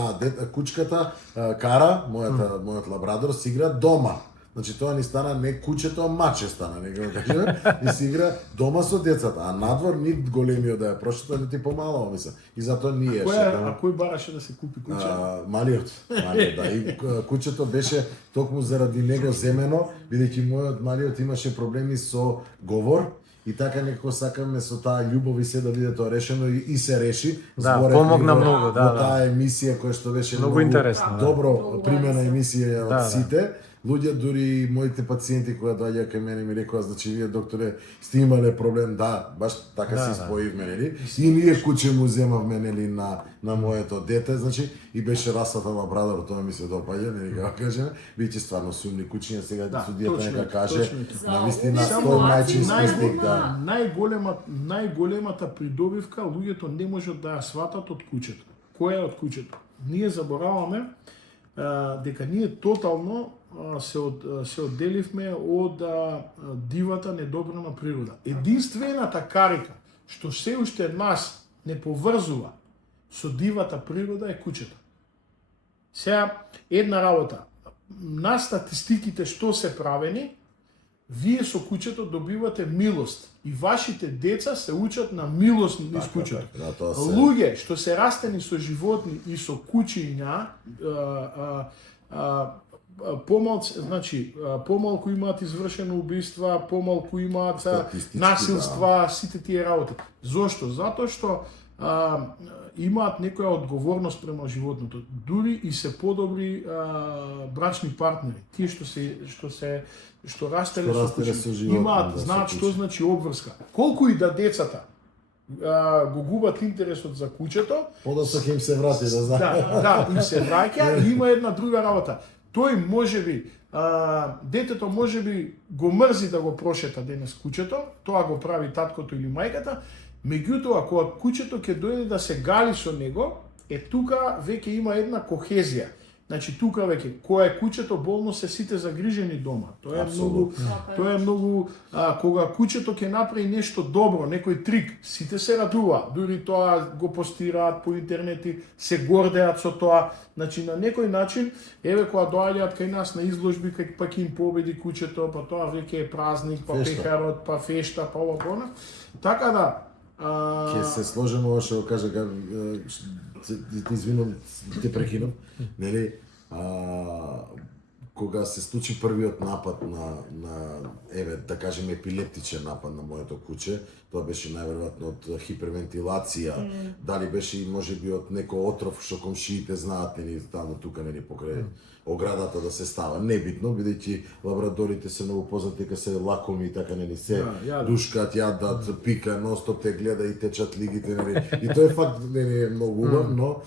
кучката Кара, мојот лабрадор, си игра дома. Значи тоа ни стана не кучето, а маче стана, нека го кажеме, и си игра дома со децата, а надвор ни големиот да ја прошета, нити помало, мисля. И затоа ние А кој бараше да се купи куче? Малиот, да. И кучето беше токму заради него земено, бидејќи мојот малиот имаше проблеми со говор и така некако сакаме со таа љубов и се да биде тоа решено и се реши. Да, Зборев помогна во- многу, да, во таа да. емисија која што беше Многу интересно, да. добро Многу примена важно. емисија од Да, да. сите. Луѓе, дури моите пациенти кои доаѓаа кај мене ми рекоа, значи вие докторе сте имале проблем, да, баш така Да, се да. испоивме, нели? И ние куќе му земавме, нели, на моето дете, значи, и беше расата на брадор, тоа ми се допаѓа, нели, како кажеме, вие стварно сумни куќиња, сега Да, судијата точно нека е, каже, точно е. За навистина, овие тој мајчин ситуации спустик, да. Најголемата придобивка луѓето не можат да ја сватат од куќето. Која е од куќето? Ние забораваме дека ние тотално се одделивме од дивата недобрена природа. Единствената карика што се уште нас не поврзува со дивата природа е куќето. Сега, една работа. На статистиките што се правени, вие со куќето добивате милост и вашите деца се учат на милост низ куќето. Да, тоа се. Луѓе што се растени со животни и со куќиња, помалку имаат извршено убиства, помалку имаат Статистички, насилства, сите тие работи. Зошто? Затоа што имаат некоја одговорност према животното. Дури и се подобри брачни партнери. Тие што растеле со растере со куќи, животно, имаат, да, со знаат што куќи. значи обврска. Колку и да децата го губат интересот за куќето, Подоцна ќе им се врати, да знае. да, им се враќа и има една друга работа. Тој можеби, детето можеби го мрзи да го прошета денес куќето, тоа го прави таткото или мајката, меѓутоа кога куќето ќе дојде да се гали со него, тука веќе има една кохезија. Значи тука веќе кое е куќето болно се сите загрижени дома. Тоа е многу, тоа е многу кога куќето ќе направи нешто добро, некој трик, сите се радуваат, дури тоа го постираат по интернети, се гордеат со тоа. Значи на некој начин, еве кога доаѓаат кај нас на изложби, па ќе им победи куќето, па тоа веќе е празник, па Фешта. пехарот, па фешта, па ова па она. Така да Ќе се сложим ова што го кажа, ти извинувам, те прекинав, нели, кога се случи првиот напад на еве, да кажеме, епилептичен напад на моето куче, тоа беше најверојатно од хипервентилација, дали беше и можеби од некој отров што комшиите знаат, нели, таму тука, нели, покрај оградата да се става. Небитно, бидејќи лабрадорите се многу познати дека се лакоми и така, нели, се јадат. душкат, јадат, пика, ностоп те гледа и течат лигите, нели. И тој факт, нели, е многу убав, но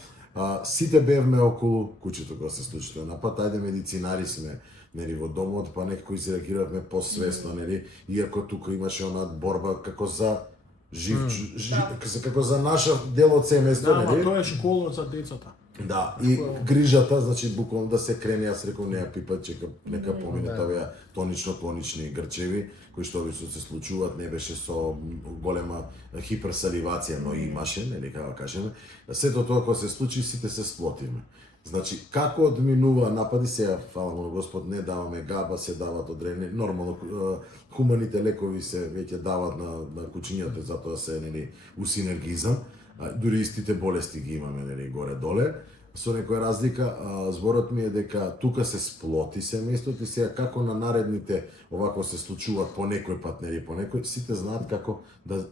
сите бевме околу куќето кога се случи тој напад. Ајде, медицинари сме, нели, во домот, па некои изреагиравме посвесно, нели, иако тука имаше она борба како за како за наша дел од семејство, ама нели? тоа е школа за децата. Да, и грижата, значи буквално да се крене, јас реков неа пипат, чека нека помине овие тонично-клонични грчеви, кои што обично се случуваат, не беше со голема хиперсаливација, но имаше, нели, како кажеме. Сето тоа кога се случи, сите се сплотивме. Значи, како одминува напади, сега, фала му на Господ, не даваме габа, се дават одредени, нормално, хуманите лекови се веќе дават на кучињата, затоа се, нели, у синергизам. Дури истите болести ги имаме, нели, горе-доле, со некоја разлика. Зборот ми е дека тука се сплоти семејството и сега како на наредните овако се случуваат по некој пат, нели, по некој, сите знаат како да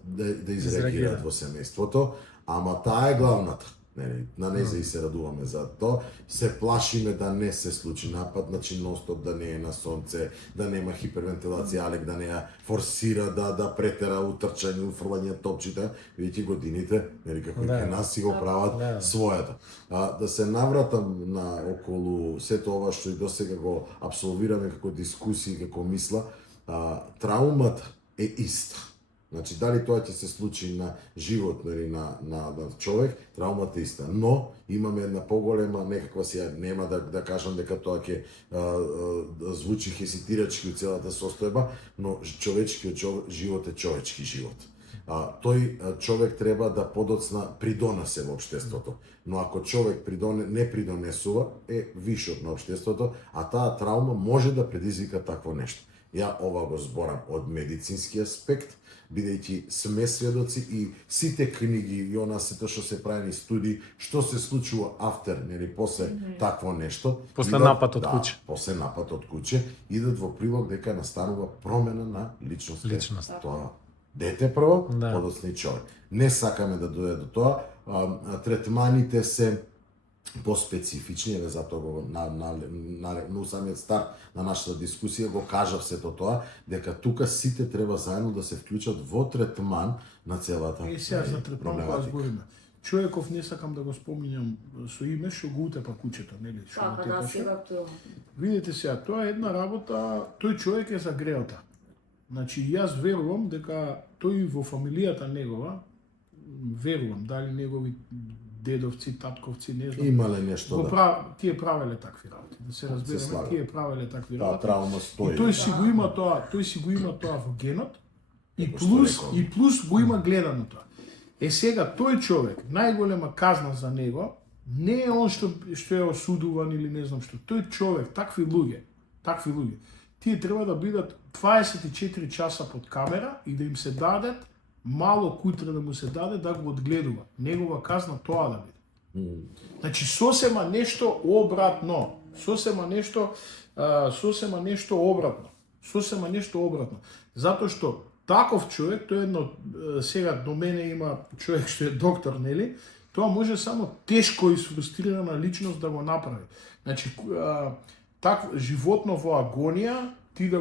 изреагираат во семејството, ама таа е главната. Нели, на незе и се радуваме за тоа. Се плашиме да не се случи напад, значи ностоп да не е на сонце, да нема хипервентилација, Алек да не ја форсира да претера утрчање, уфрлање топчета, видите годините, нели, како и кај нас си го прават своето. Да се навратам на околу сето ова што и досега го абсолвираме како дискусии, како мисла, траумата е иста. Значи, дали тоа ќе се случи на животно или на човек, траумата е иста. Но, имаме една поголема, некаква сега, нема да кажам дека тоа ќе звучи хеситирачки у целата состојба, но човечкиот живот е човечки живот. Тој човек треба да подоцна придонесе во општеството. Но ако човек не придонесува, е вишот на општеството, а таа траума може да предизвика такво нешто. Ја ова го зборам од медицински аспект, бидејќи сме сведоци и сите книги и она сето што се правени студии, што се случува афтер, нели, после такво нешто. После напад од куќе. После напад од куќе, идат во прилог дека настанува промена на личност. Личност. Тоа Дете прво, Да. односно и човек. Не сакаме да дојде до тоа. Третманите се поспецифични, еве затоа го на самиот старт на нашата дискусија го кажав сето тоа, дека тука сите треба заедно да се вклучат во третман на целата сега за третман кога проблематика. збориме. Човеков не сакам да го споминам со име, што го утепа куќето, нели? Што го Така, да, тепаше. сега тоа. Видите сега, тоа е една работа, тој човек е за греота. Значи, јас верувам дека тој во фамилијата негова, верувам, дали негови дедовци, татковци, не знам, Имале нешто да. тие правеле такви работи, да се разбереме, слагам. тие правеле такви Таа работи. травма И стои. тој си го има тоа, во генот и Како што плюс рекол. го има гледано тоа. Сега тој човек, најголема казна за него не е он што е осудуван или не знам што. Тој човек, такви луѓе, тие треба да бидат 24 часа под камера и да им се дадат мало кутре да му се даде да го одгледува. Негова казна тоа да биде. Значи сосема нешто обратно. Сосема нешто обратно. Затоа што таков човек, тој едно сега до мене има човек што е доктор, нели? Тоа може само тешко изфрустрирана личност да го направи. Значи животно во агонија, ти да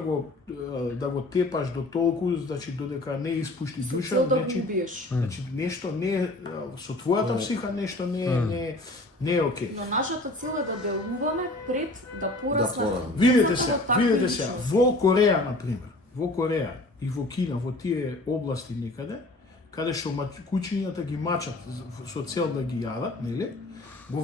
го тепаш до толку, значи додека не испушти душа, Цел да го значи убиеш. Значи нешто не е со твојата психа нешто не е окей. Но нашата цел е да делуваме пред да порасне. Видете таква се, личност. во Кореја на пример, во Кореја и во Кина, во тие области некаде, каде што кучињата ги мачат со цел да ги јадат, нели? Го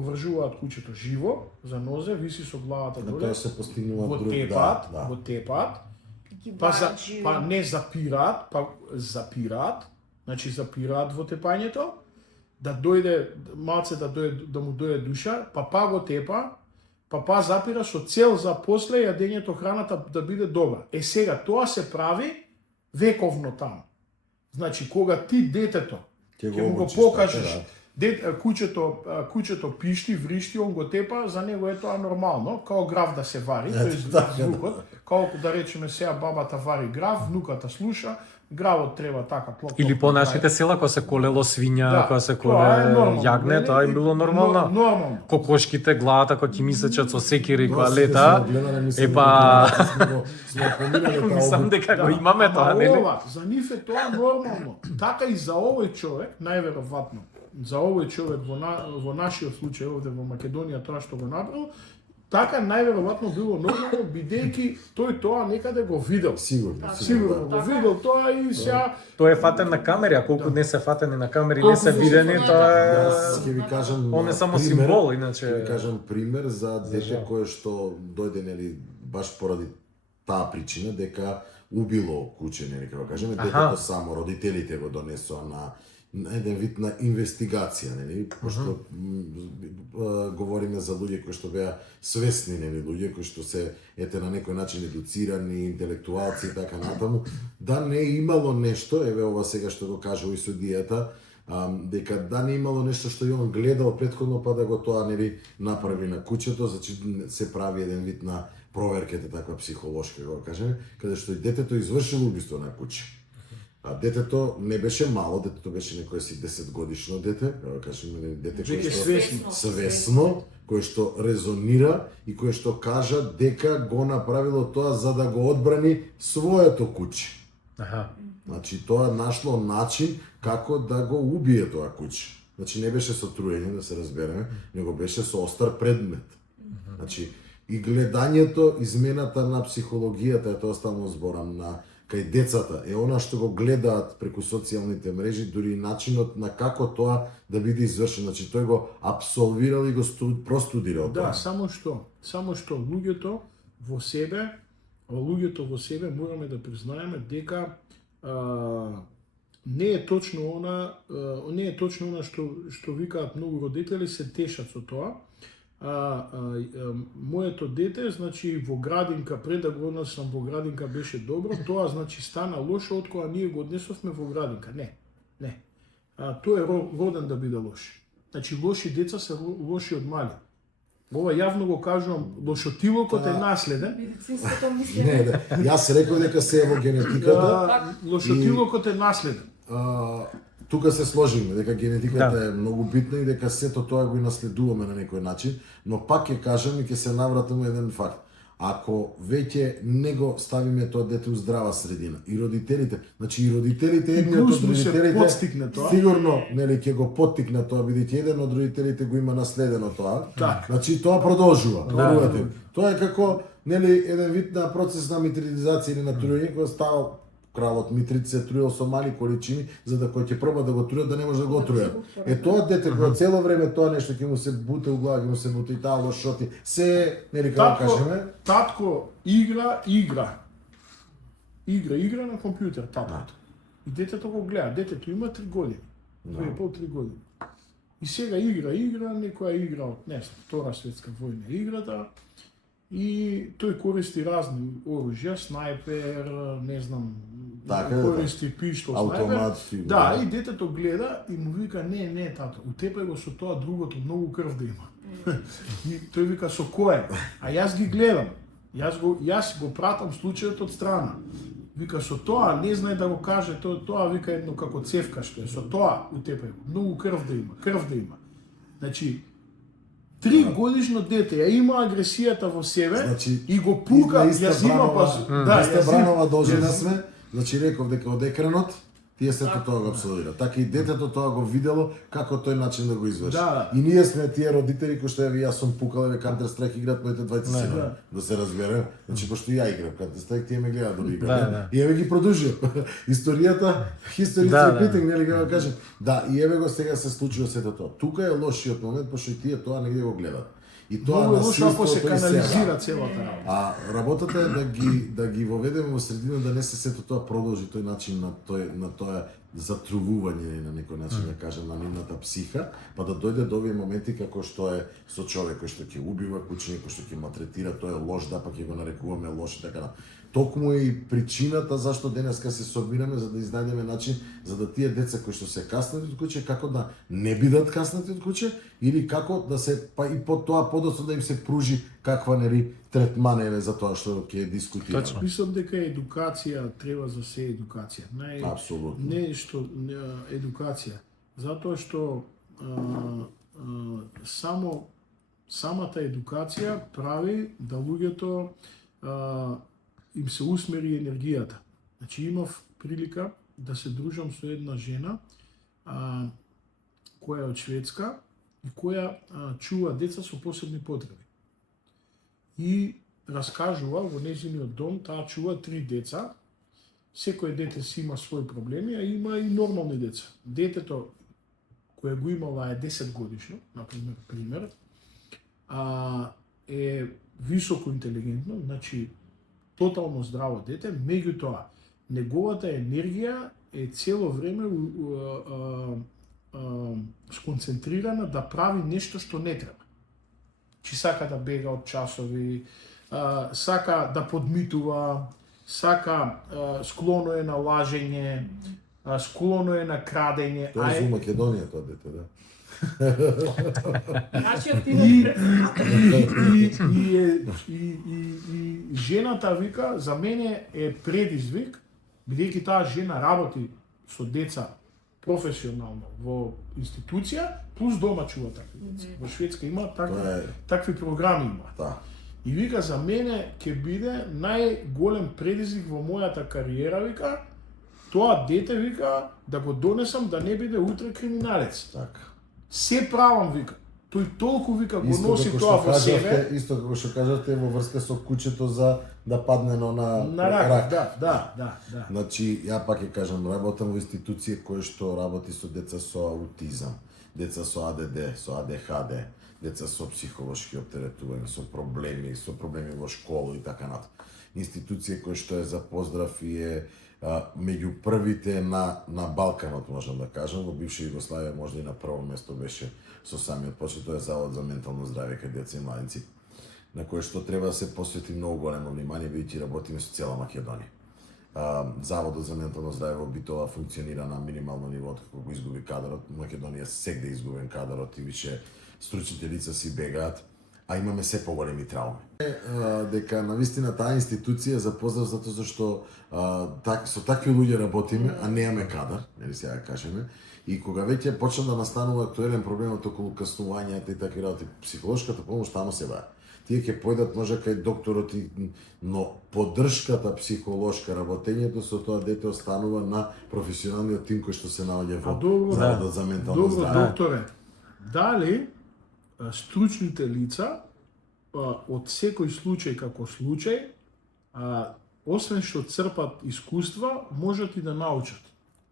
вржуваат кучето живо за нозе, виси со главата На доле. тоа се постигнува Го друг тепаат, да. го тепаат, Ги па барат живо. не запираат, па запираат, значи запираат во тепањето, да дојде малце да му дојде душа, па го тепа, па запира со цел за после јадењето храната да биде добра. Сега тоа се прави вековно таму. Значи кога ти детето ќе му го обучиш покажеш, така, кучето пишти, вришти, он го тепа, за него е тоа нормално, као грав да се вари, Ето, тоест така, звукот, колку да речеме сега бабата вари грав, внуката слуша, гравот треба така плок. Или по нашите села кога се колело свиња, кога се тоа е коле нормално, јагне, нели? тоа е било нормално. Нормално. Кокошките, главата кога ќе ми сечат со секири кога Сите лета, сме гледале, мислам, епа сме поминале таа мислам дека го имаме тоа, Ама нели? ова, за нив е тоа нормално. Така и за овој човек, најверојатно, за овој човек во нашиот случај овде во Македонија тоа што го направил, така најверојатно било нормално, бидејќи тој тоа некаде го видел. Сигурно. Сигурно го видел тоа и сега Тоа е фатен на камери, а колку не се фатени на камери, не се Колку видени, се тоа Јас е... ќе ви кажам Он е само пример, символ, иначе... Ќе ви кажам пример за дете жал. кое што дојде нели баш поради таа причина дека убило куче, нели како кажеме, детето само родителите го донесоа на еден вид на инвестигација, нели, пошто говориме за луѓе кои што беа свесни, нели, луѓе кои што се ете на некој начин едуцирани, интелектуалци и така натаму, да не имало нешто, еве ова сега што го кажува и судијата, дека да не имало нешто што ја он гледал претходно па да го тоа нели направи на кучето, значи се прави еден вид на проверката таква психолошка, го кажеме, каде што и детето извршило убиство на куче. А детето не беше мало, детето беше некој си 10 годишно дете, како кажеме, дете кој Веќе што свесно. свесно, кој што резонира и кој што кажа дека го направило тоа за да го одбрани своето куче. Аха. Значи тоа нашло начин како да го убие тоа куче. Значи не беше со труење, да се разбереме, него беше со остар предмет. Значи и гледањето, измената на психологијата, е тоа стално зборам, на кај децата е она што го гледаат преку социјалните мрежи, дури и начинот на како тоа да биде извршено. Значи тој го апсолвирал и го простудирал Да, тоа. само што луѓето во себе мораме да признаеме дека не е точно она што викаат многу родители, се тешат со тоа. Моето дете, значи во градинка, пред да го однесам во градинка беше добро, тоа значи стана лошо од кога ние го однесовме во градинка. Не. Тој е роден да биде лош. Значи лоши деца се лоши од мали. Ова јавно го кажувам, лошотилокот е наследен. Медицинското Не, мислење. да. Јас реков дека се е во генетиката. Лошотилокот е наследен. Тука се сложиме дека генетиката е многу битна и дека сето тоа го и наследуваме на некој начин, но пак ќе кажам и ќе се навратам на еден факт. Ако веќе не го ставиме тоа дете у здрава средина и родителите, значи и родителите едниот од родителите сигурно нели ќе го поттикне тоа бидејќи еден од родителите го има наследено тоа. Значи тоа продолжува. Тоа е како нели еден вид на процес на митрилизација или на труење кој става кралот Митрид се труел со мали количини за да кој ќе проба да го труе да не може да го труе. Тоа дете кога цело време тоа нешто ќе му се буте у глава, ќе му се буте и таа лошоти. Се нели како кажеме, татко игра на компјутер таткото. И детето го гледа, детето има 3 години. 2,5-3 години. И сега игра, некоја игра од Втора светска војна играта. И тој користи разни оружја, снајпер, не знам, користи пиштол, снайпер. Да, и детето гледа и му вика, не, тато, утепај го со тоа другото, многу крв да има. И тој вика, со кое? А јас ги гледам. Јас го пратам случајот од страна. Вика, со тоа, не знае да го каже, тоа вика едно како цевка што е, со тоа утепај го, многу крв да има. Значи, 3 годишно дете ја има агресијата во себе, значи, и го пука, ја зима Бранова должена сме, значи реков дека од екранот тие сето тоа го абсолвира. Така и детето тоа го видело како тој начин да го изврши. И ние сме тие родители кои што јас сум пукал еве Counter Strike играат моите двајца сина. Да се разбере, значи пошто ја играм Counter Strike, тие ме гледаат да играм. И еве ги продолжив. Историјата, repeating, нели како кажем. Да, и еве го сега се случува сето тоа. Тука е лошиот момент пошто и тие тоа негде го гледаат. И тоа насилството се канализира целата работа. А работата е да ги воведеме во средина да не се сето тоа продолжи тој начин на тоа затрувување на некој начин да кажем на нивната психа, па да дојде до овие моменти како што е со човек кој што ќе убива кучиња, кој што ќе малтретира, тоа е лош, да, па ќе го нарекуваме лош и така на. Токму е и причината зашто денеска се собираме за да изнајдеме начин за да тие деца кои што се каснати од куќе како да не бидат каснати од куќе или како да се па и по тоа подоцна да им се пружи каква нели третман еве за тоа што ќе дискутираме. Мислам дека едукација треба за се едукација. Апсолутно. Нешто едукација. Затоа што самата едукација прави да луѓето им се усмери енергијата. Значи имав прилика да се дружам со една жена која е од Шведска и која чува деца со посебни потреби. И раскажува во нејзиниот дом, таа чува 3 деца. Секој дете си има своји проблеми, а има и нормални деца. Детето кое го имала е 10 годишно, например, е високо интелигентно, значи тотално здраво дете, меѓутоа неговата енергија е цело време сконцентрирана да прави нешто што не треба. Чи сака да бега од часови, сака да подмитува, сака склоно е на лажење, склоно е на крадење. Тоа е во Македонија тоа дете, да. И жената вика, за мене е предизвик, бидејќи таа жена работи со деца професионално во институција, плюс дома чува такви деца. Во Шведска има такви програми има. Да. И вика, за мене ќе биде најголем предизвик во мојата кариера, вика, тоа дете, вика, да го донесам да не биде утре криминалец. Така. Се правам, вика. Тој толку, вика, го носи тоа во себе. Исто како што кажавте во врска со кучето за да падне на рак. Да. Значи, ја пак ќе кажам, работам во институција која што работи со деца со аутизам, деца со АДД, со АДХД, деца со психолошки оптеретувања, со проблеми во школа и така натаму. Институција која што е за поздрав и е меѓу првите на Балканот, можам да кажам, во бивша Југославија можда и на прво место беше со самиот почет, тоа е Завод за ментално здравје кај деца и младинци, на кој што треба да се посвети многу големо внимание, бидејќи работиме со цела Македонија. Заводот за ментално здравје во Битола функционира на минимално ниво како го изгуби кадарот. Македонија сегде изгубен кадарот и више стручните лица си бегаат. а имаме се поголеми трауми. Дека навистина таа институција за поздрав затоа зашто со такви луѓе работиме, а немаме кадар, нели сега кажеме, и кога веќе почна да настанува актуелен проблемот околу каснувањата и такви работи, психолошката помош тамо се баја. Тие ќе појдат може кај докторот, но поддршката психолошка, работењето со тоа дете останува на професионалниот тим кој што се наоѓа во Заводот за ментално здравје. Добро, докторе, дали стручните лица од секој случај како случај, освен што црпат искуства, можат и да научат?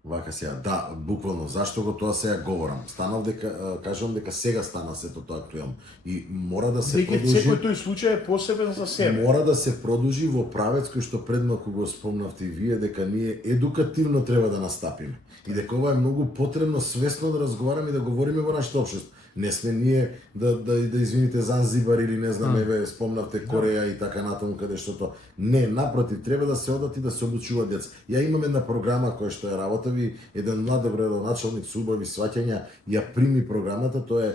Вака сега, да, буквално, зашто го тоа сега говорам? Станав дека, кажувам дека сега стана сето тоа актуелно. И мора да се продолжи. Секој тој случај е посебен за себе. Мора да се продолжи во правец кој што пред малку го спомнавте и вие, дека ние едукативно треба да настапиме. И дека ова е многу потребно свесно да разговараме и да говориме во нашето општество. Не сме ние да извините Занзибар или не знам, еве спомнавте Кореја и така натаму каде што тоа. Не, напротив, треба да се одат и да се обучуваат деца. Ја имам една програма која што ја работави, еден млад градоначалник со убави сваќања ја прими програмата, тоа е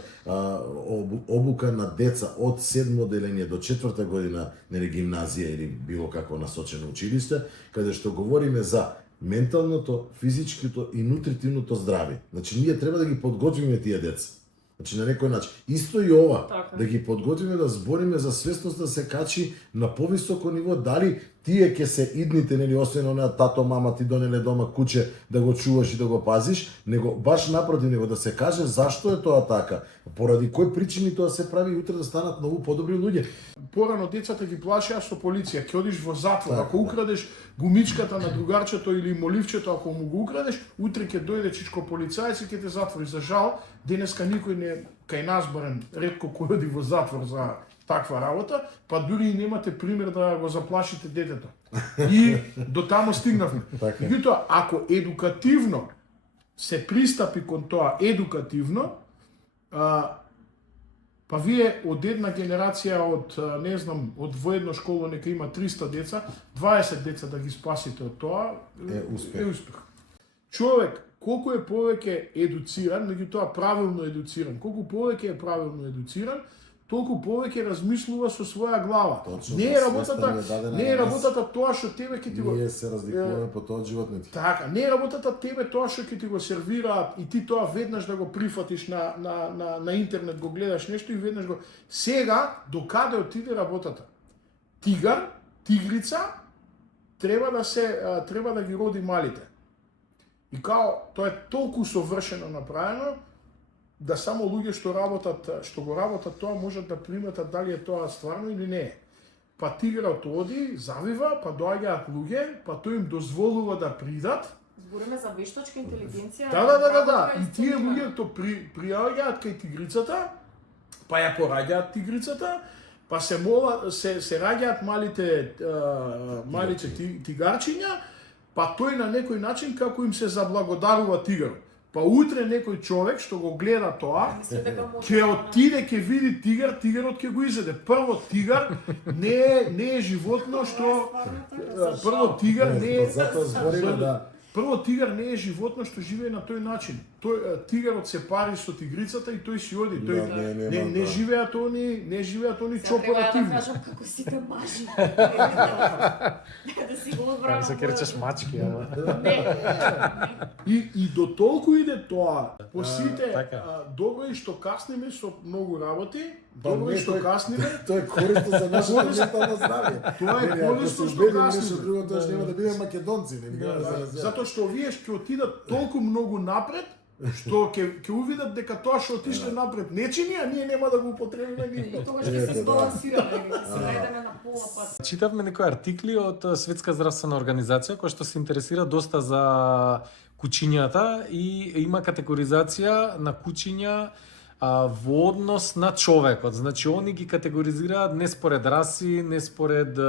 обука на деца од 7 оделение до 4 година, нели гимназија или било какво насочено училиште, каде што говориме за менталното, физичкото и нутритивното здравје. Значи ние треба да ги подготвиме тие деца. Значи на некој начин. Исто и ова, да ги подготвиме да збориме за свесност да се качи на повисоко ниво, дали тие ќе се идните, нели, освен онаа тато, мама ти донеле дома куче да го чуваш и да го пазиш, него баш напротив, него да се каже зашто е тоа така, поради кои причини тоа се прави и утре да станат многу подобри луѓе. Порано децата ги плашеа со полиција, ќе одиш во затвор, ако украдеш гумичката на другарчето или моливчето, ако му го украдеш, утре ќе дојде чичко полицајец и ќе те затвори. За жал, денеска никој не кај нас барем ретко кој оди во затвор за таква работа, па дури и немате пример да го заплашите детето. И до тамо стигнавме. Меѓутоа, ако едукативно се пристапи кон тоа едукативно, па вие од една генерација од, не знам, од воедно школа нека има 300 деца, 20 деца да ги спасите од тоа, е успех. Човек, колку е повеќе едуциран, меѓутоа правилно едуциран, колку повеќе е правилно едуциран, толку повеќе размислува со своја глава. Точно, не е работата тоа што тебе ќе ти го... Ние се разликуваме по тоа од животните. Така, не е работата тебе тоа што ќе ти го сервираат и ти тоа веднаш да го прифатиш на интернет, го гледаш нешто и веднаш го... Сега, докаде отиде работата? Тигар, тигрица, треба да ги роди малите. И као, тоа е толку совршено направено, да само луѓе што го работат тоа можат да приметат дали е тоа стварно или не е. Па тигрот оди, завива, па доаѓаат луѓе, па тој им дозволува да придат. Збориме за вештачка интелигенција. Да. И тие луѓе то пријаѓаат кај тигрицата, па ја пораѓаат тигрицата, па се раѓаат малите тигарчиња, па тој на некој начин како им се заблагодарува тигарот. Па утре некој човек што го гледа тоа, ќе отиде, ќе види тигар, тигарот ќе го изеде. Прво, тигар не е животно што... Прво, тигар не е... Затоа збориме, да. Прво, тигар не е животно што живее на тој начин. Тигарот се пари со тигрицата и тој си оди. Не живеат они чопоративно. Треба да кажам како сите мажи. Да си го одбранам. Се керчеш мачки, ама. И до толку иде тоа. По сите, добро и што касниме со многу работи, добро и што касниме. Тоа е корисно за нашето ментално здравје. Тоа е корисно што касниме. Друго тоа што нема да бидеме македонци, затоа што овие ќе отидат толку многу напред, што ќе увидат дека тоа што отишле напред не чини, а ние нема да го употребиме нивно. Тогаш ќе се збалансираме, ќе се најдеме на пола пат. Читавме некои артикли од Светска здравствена организација која што се интересира доста за кучињата и има категоризација на кучиња во однос на човекот. Значи они ги категоризираат не според раси, не според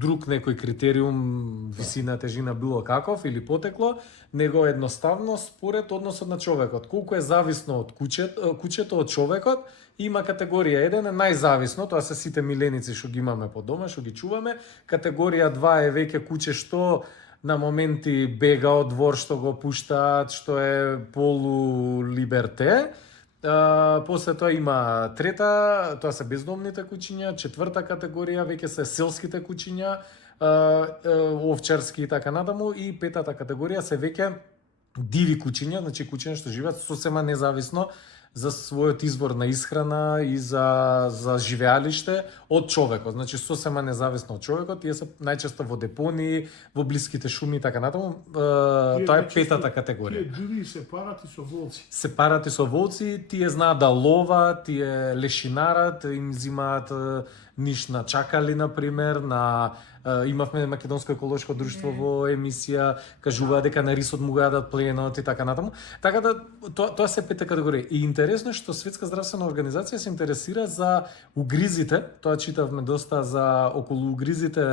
друг некој критериум, висина, тежина, било каков или потекло, него едноставно според односот на човекот. Колку е зависно од кучето од човекот, има категорија 1 е најзависно, тоа се сите миленици што ги имаме по дома, што ги чуваме. Категорија 2 е веќе куче што на моменти бега од двор, што го пуштаат, што е полулиберте. После тоа има трета, тоа се бездомните куќиња, четврта категорија веќе се селските куќиња, овчарски и така надаму, и петата категорија се веќе диви куќиња, значи куќиња што живеат сосема независно за својот избор на исхрана и за живеалиште од човекот. Значи сосема независно од човекот, тие се најчесто во депонии, во блиските шуми и така натаму. Тоа е петата категорија. Тие дури се парати со волци. Се парати со волци, тие знаат да ловат, тие лешинарат, им зимаат ниш на чакали, например, имавме Македонско еколошко друштво во емисија, кажуваа дека на рисот му го јадат пленот и така натаму. Така да тоа се петта категорија. И интересно е што Светска здравствена организација се интересира за угризите, тоа читавме доста за околу угризите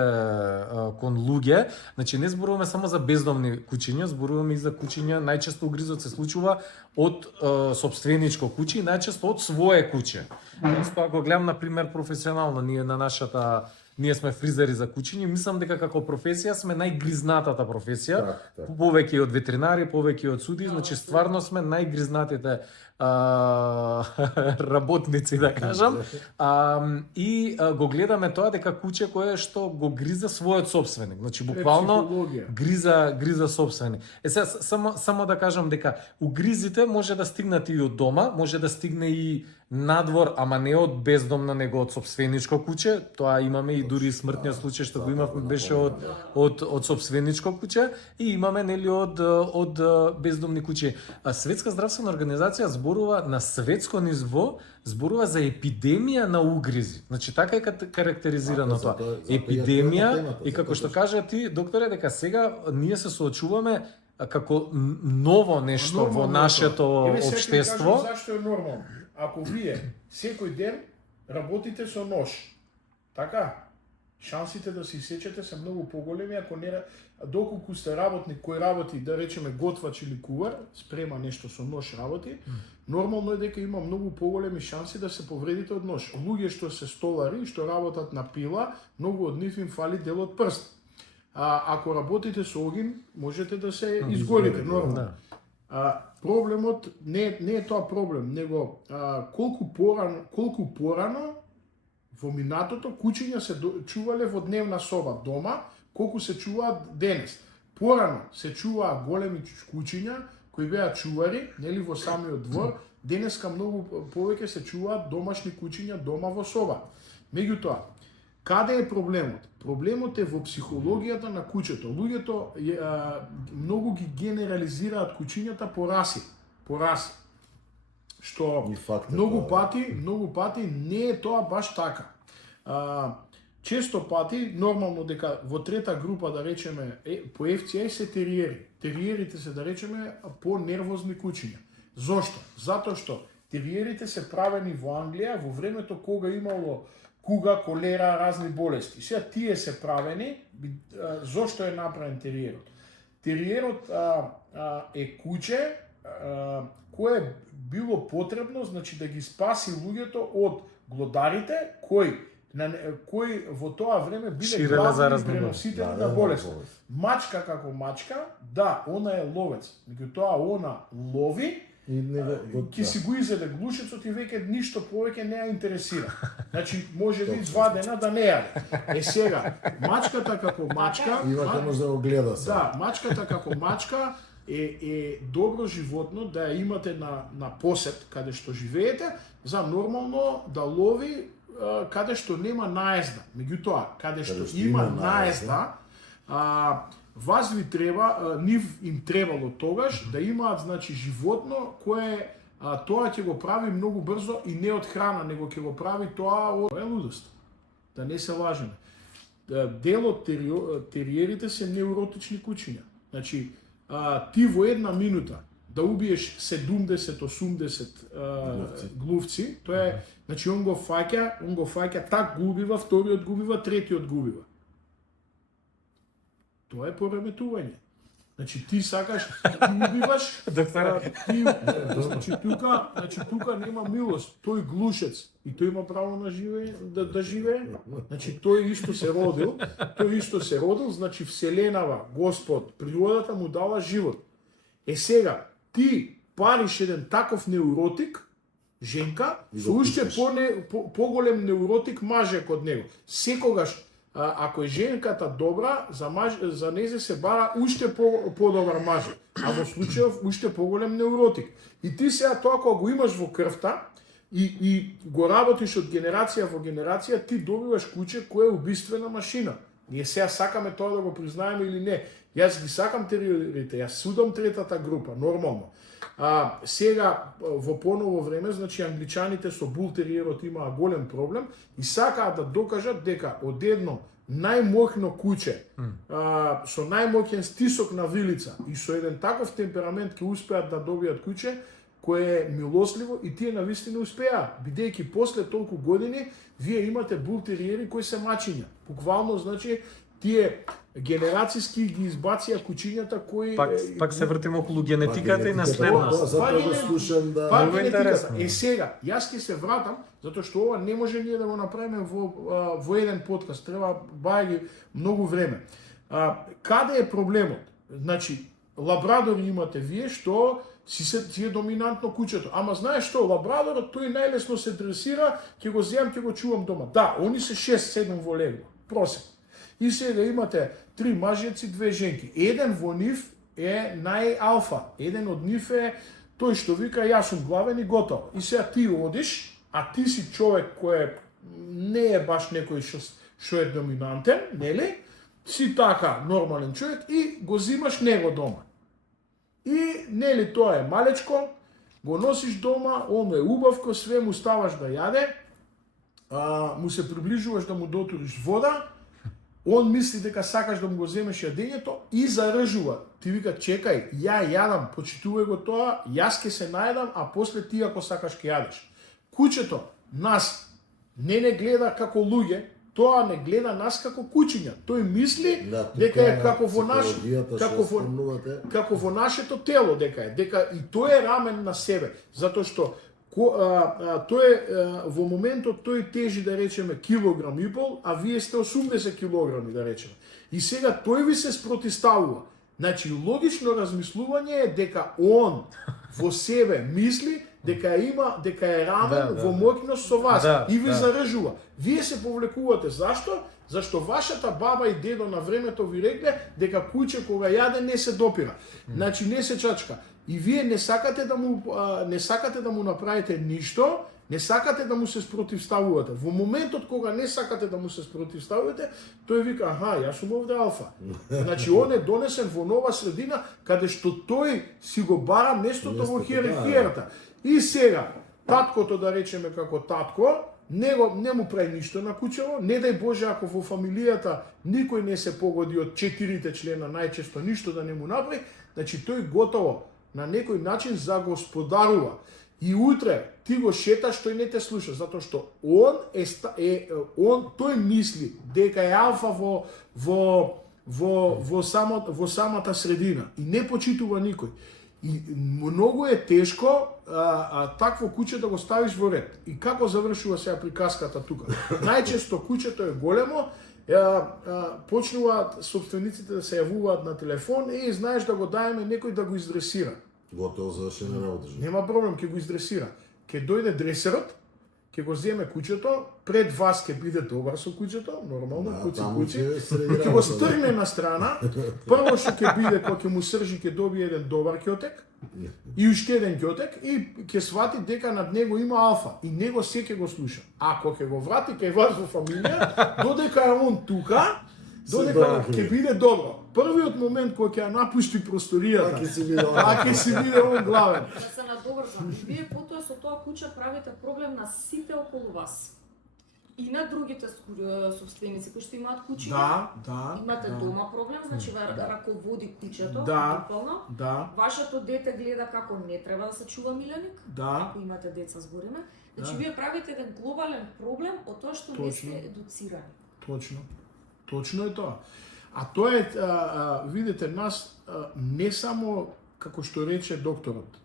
кон луѓе. Значи не зборуваме само за бездомни куќиња, зборуваме и за куќиња, најчесто угризот се случува од сопственичко куќе и најчесто од свое куќе. Тоа го гледам на пример професионално, ние сме фризери за куќиња, мислам дека како професија сме најгризнатата професија, Так. повеќе од ветеринари, повеќе од суди, значи стварно сме најгризнатите работници, да кажам, и го гледаме тоа дека куќе кое што го гриза својот собственик, значи буквално гриза собственик. Сега само да кажам дека угризите може да стигнат и од дома, може да стигне и надвор, ама не од бездомно, него од собственичко куќе. Тоа имаме и дури смртниот случај што го имавме беше од собственичко куќе, и имаме нели од бездомни куќи. Светска здравствена организација зборува на светско ниво, зборува за епидемија на угризи. Значи така е карактеризирано тоа. Епидемија, и како што кажа ти, докторе, дека сега ние се соочуваме како ново нешто во нашето општество. Зашто е нормално? Ако вие секој ден работите со нож, така, шансите да се исечете се многу поголеми, ако не, доколку сте работник кој работи, да речеме готвач или кувар, спрема нешто со нож работи, нормално е дека има многу поголеми шанси да се повредите од нож. Луѓе што се столари, што работат на пила, многу од нив им фали дел од прст. Ако работите со огин, можете да се изгорите, нормално. Проблемот не е тоа проблем, него колку порано во минатото куќиња се чувале во дневна соба дома, колку се чуваат денес. Порано се чуваа големи куќиња кои беа чувари, нели во самиот двор, денеска многу повеќе се чуваат домашни куќиња дома во соба. Меѓутоа, каде е проблемот? Проблемот е во психологијата на куќето. Луѓето многу ги генерализираат куќињата по раси. Што многу пати не е тоа баш така. Често пати, нормално дека во трета група, да речеме, по FCA се териери. Териерите се, да речеме, по нервозни куќиња. Зошто? Затоа што териерите се правени во Англија во времето кога имало куга, колера, разни болести. Сега тие се правени, зошто е направен териерот? Териерот е куќе кое било потребно, значи да ги спаси луѓето од глодарите кои во тоа време биле главни преносители на болест. Мачка како мачка, да, она е ловец, меѓутоа она лови, ќе си го изеде глушецот и веќе ништо повеќе не ја интересира. Значи, може би извадена да не јаде. Сега, мачката како мачка... Имате може да го гледа се. Да, мачката како мачка е добро животно да ја имате на посет каде што живеете, за нормално да лови каде што нема наезда. Меѓутоа, каде што има наезда, вас ви треба, нив им требало тогаш да имаат, значи, животно кое тоа ќе го прави многу брзо и не од храна, него ќе го прави тоа од лудост. Да не се лажеме. Дел од териерите се неуротични куќиња. Значи, ти во една минута да убиеш 70-80 глувци, тоа е, значи он го фаќа, так го убива, вториот го убива, третиот го убива. Тоа е пореметување. Значи ти сакаш, ти убиваш, значи тука нема милост. Тој глушец и тој има право на да живее. Значи тој исто се родил, значи вселенава, Господ, природата му дала живот. Сега ти париш еден таков неуротик женка со уште поголем невротик мажек од него. Секогаш ако е женката добра, за незе се бара уште подобар мажек, а во случајов уште поголем невротик. И ти сега тоа кога го имаш во крвта и го работиш од генерација во генерација, ти добиваш куче кое е убиствена машина. Ние сега сакаме тоа да го признаеме или не. Јас ги сакам териорите, јас судам третата група, нормално. Сега во поново време, значи англичаните со бултериерот имаа голем проблем и сакаат да докажат дека од едно најмоќно куче, со најмоќен стисок на вилица и со еден таков темперамент ќе успеат да добијат куче кое е милосливо и тие навистина успеа, бидејќи после толку години вие имате бултериери кои се мачиња. Буквално, значи, тие генерацијски ги избација кучињата кои пак се вртиме околу генетиката и наследност. Затоа го слушам да Многу интересно. Сега, јас ќе се вратам затоа што ова не може ние да го направиме во еден подкаст, треба бајаги многу време. Каде е проблемот? Значи, лабрадори имате вие што си е доминантно кучето. Ама знаеш што, лабрадорот тој најлесно се дресира, ќе го земам, ќе го чувам дома. Да, они се 6-7 во легло, просек. И сега имате 3 мажјаци, 2 женки. Еден во нив е најалфа. Еден од нив е тој што вика јас сум главен и готово. И сега ти одиш, а ти си човек кој не е баш некој што е доминантен, нели? Си така нормален човек и го зимаш него дома. И нели тоа е малечко, го носиш дома, он е убавко, све му ставаш да јаде, му се приближуваш да му дотуриш вода, он мисли дека сакаш да му го земеш јадењето и заржува. Ти вика, чекај, ја јадам, почитувај го тоа, јас ке се најдам, а после ти ако сакаш ке јадеш. Кучето нас не гледа како луѓе, тоа не гледа нас како кучиња. Тој мисли дека е како во нашето тело дека е, дека и тој е рамен на себе, затоа што тој во моментот тој тежи да речеме килограм и пол, а вие сте 80 килограми да речеме. И сега тој ви се спротиставува. Значи логично размислување е дека он во себе мисли дека е рамен во моќност со вас и ви заржува. Вие се повлекувате. Зашто? Зашто вашата баба и дедо на времето ви рекле дека куче кога јаде не се допира. Значи не се чачка. И вие не сакате да му направите ништо, не сакате да му се спротивставувате. Во моментот кога не сакате да му се спротивставувате, тој вика, аха, јас сум овде алфа. Значи он е донесен во нова средина каде што тој си го бара местото во хиерархијата. И сега, таткото да речеме како татко, не му прави ништо на кучево, не дај Боже ако во фамилијата никој не се погоди од 4 члена, најчесто ништо да не му направи, значи тој готово на некој начин загосподарува. И утре ти го шеташ, тој не те слуша, затоа што тој мисли дека е алфа во самата средина и не почитува никој. И многу е тешко такво куче да го ставиш во ред. И како завршува сега приказката тука? Најчесто кучето е големо, почнуваат собствениците да се јавуваат на телефон и знаеш да го даеме некој да го издресира. Готово завршена работа. Нема проблем, ќе го издресира. Ќе дојде дресерот, ќе го земе кучето, пред вас ќе биде добар со кучето, нормално, куци, ќе го стрне на страна, прво што ќе биде, кога ќе му сржи, ќе добие еден добар ќотек, и уште еден ќотек, и ќе свати дека над него има алфа, и него се ќе го слуша. Ако ќе го врати кај вас во фамилија, додека е он тука, додека ќе биде добро. Првиот момент кога ќе ја напушти просторијата, ќе си биде он главен. Да се надоврзам, вие потоа со тоа куче правите проблем на сите околу вас. И на другите собственици кои што имаат кучиња. Имате дома проблем, значи раководи кучето, буквално. Вашето дете гледа како не треба да се чува миленик, ако имате деца збориме. Значи вие правите еден глобален проблем од тоа што не сте едуцирани. Точно е тоа. А тоа е, видите, нас не само, како што рече докторот,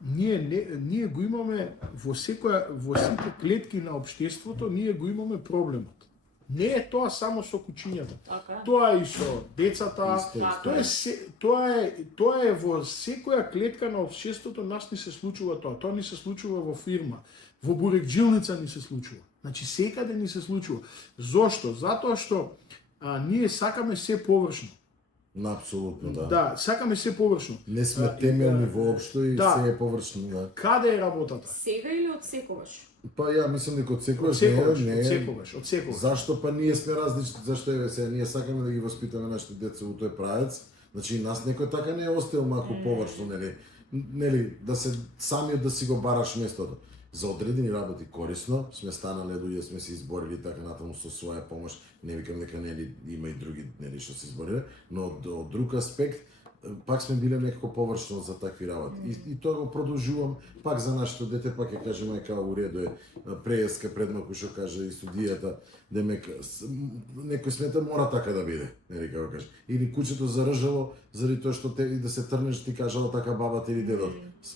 ние го имаме во сите клетки на општеството, ние го имаме проблемот. Не е тоа само со кучињата. Така. Тоа и со децата. Тоа е во секоја клетка на општеството, нас ни се случува тоа. Тоа ни се случува во фирма, во бурекджилница ни се случува. Значи секаде ни се случува. Зошто? Затоа што ние сакаме се површно. Апсолутно, да. Да, сакаме се површно. Не сме темелни воопшто и да. се е површно, да. Каде е работата? Сега или од секогаш? Па ја мислам дека од секогаш од секогаш. Зашто па ние сме различни, зашто еве сега ние сакаме да ги воспитаме нашите деца во тој правец. Значи нас некој така не е оставил малку површно, нели, да се самиот да си го бараш местото. За одредени работи корисно, сме станале луѓе, сме се изборили така натаму со своја помош. Не викам дека нели има и други нели што се избориле, но од друг аспект пак сме биле некако површно за такви работи. И тоа го продолжувам пак за нашето дете, пак ќе кажем ај као уредо е преска предмалку што каже и студијата, демек некој смета мора така да биде, нели како каже. Или кучето заржало заради тоа што те и да се трнеш ти кажала така бабата или дедот.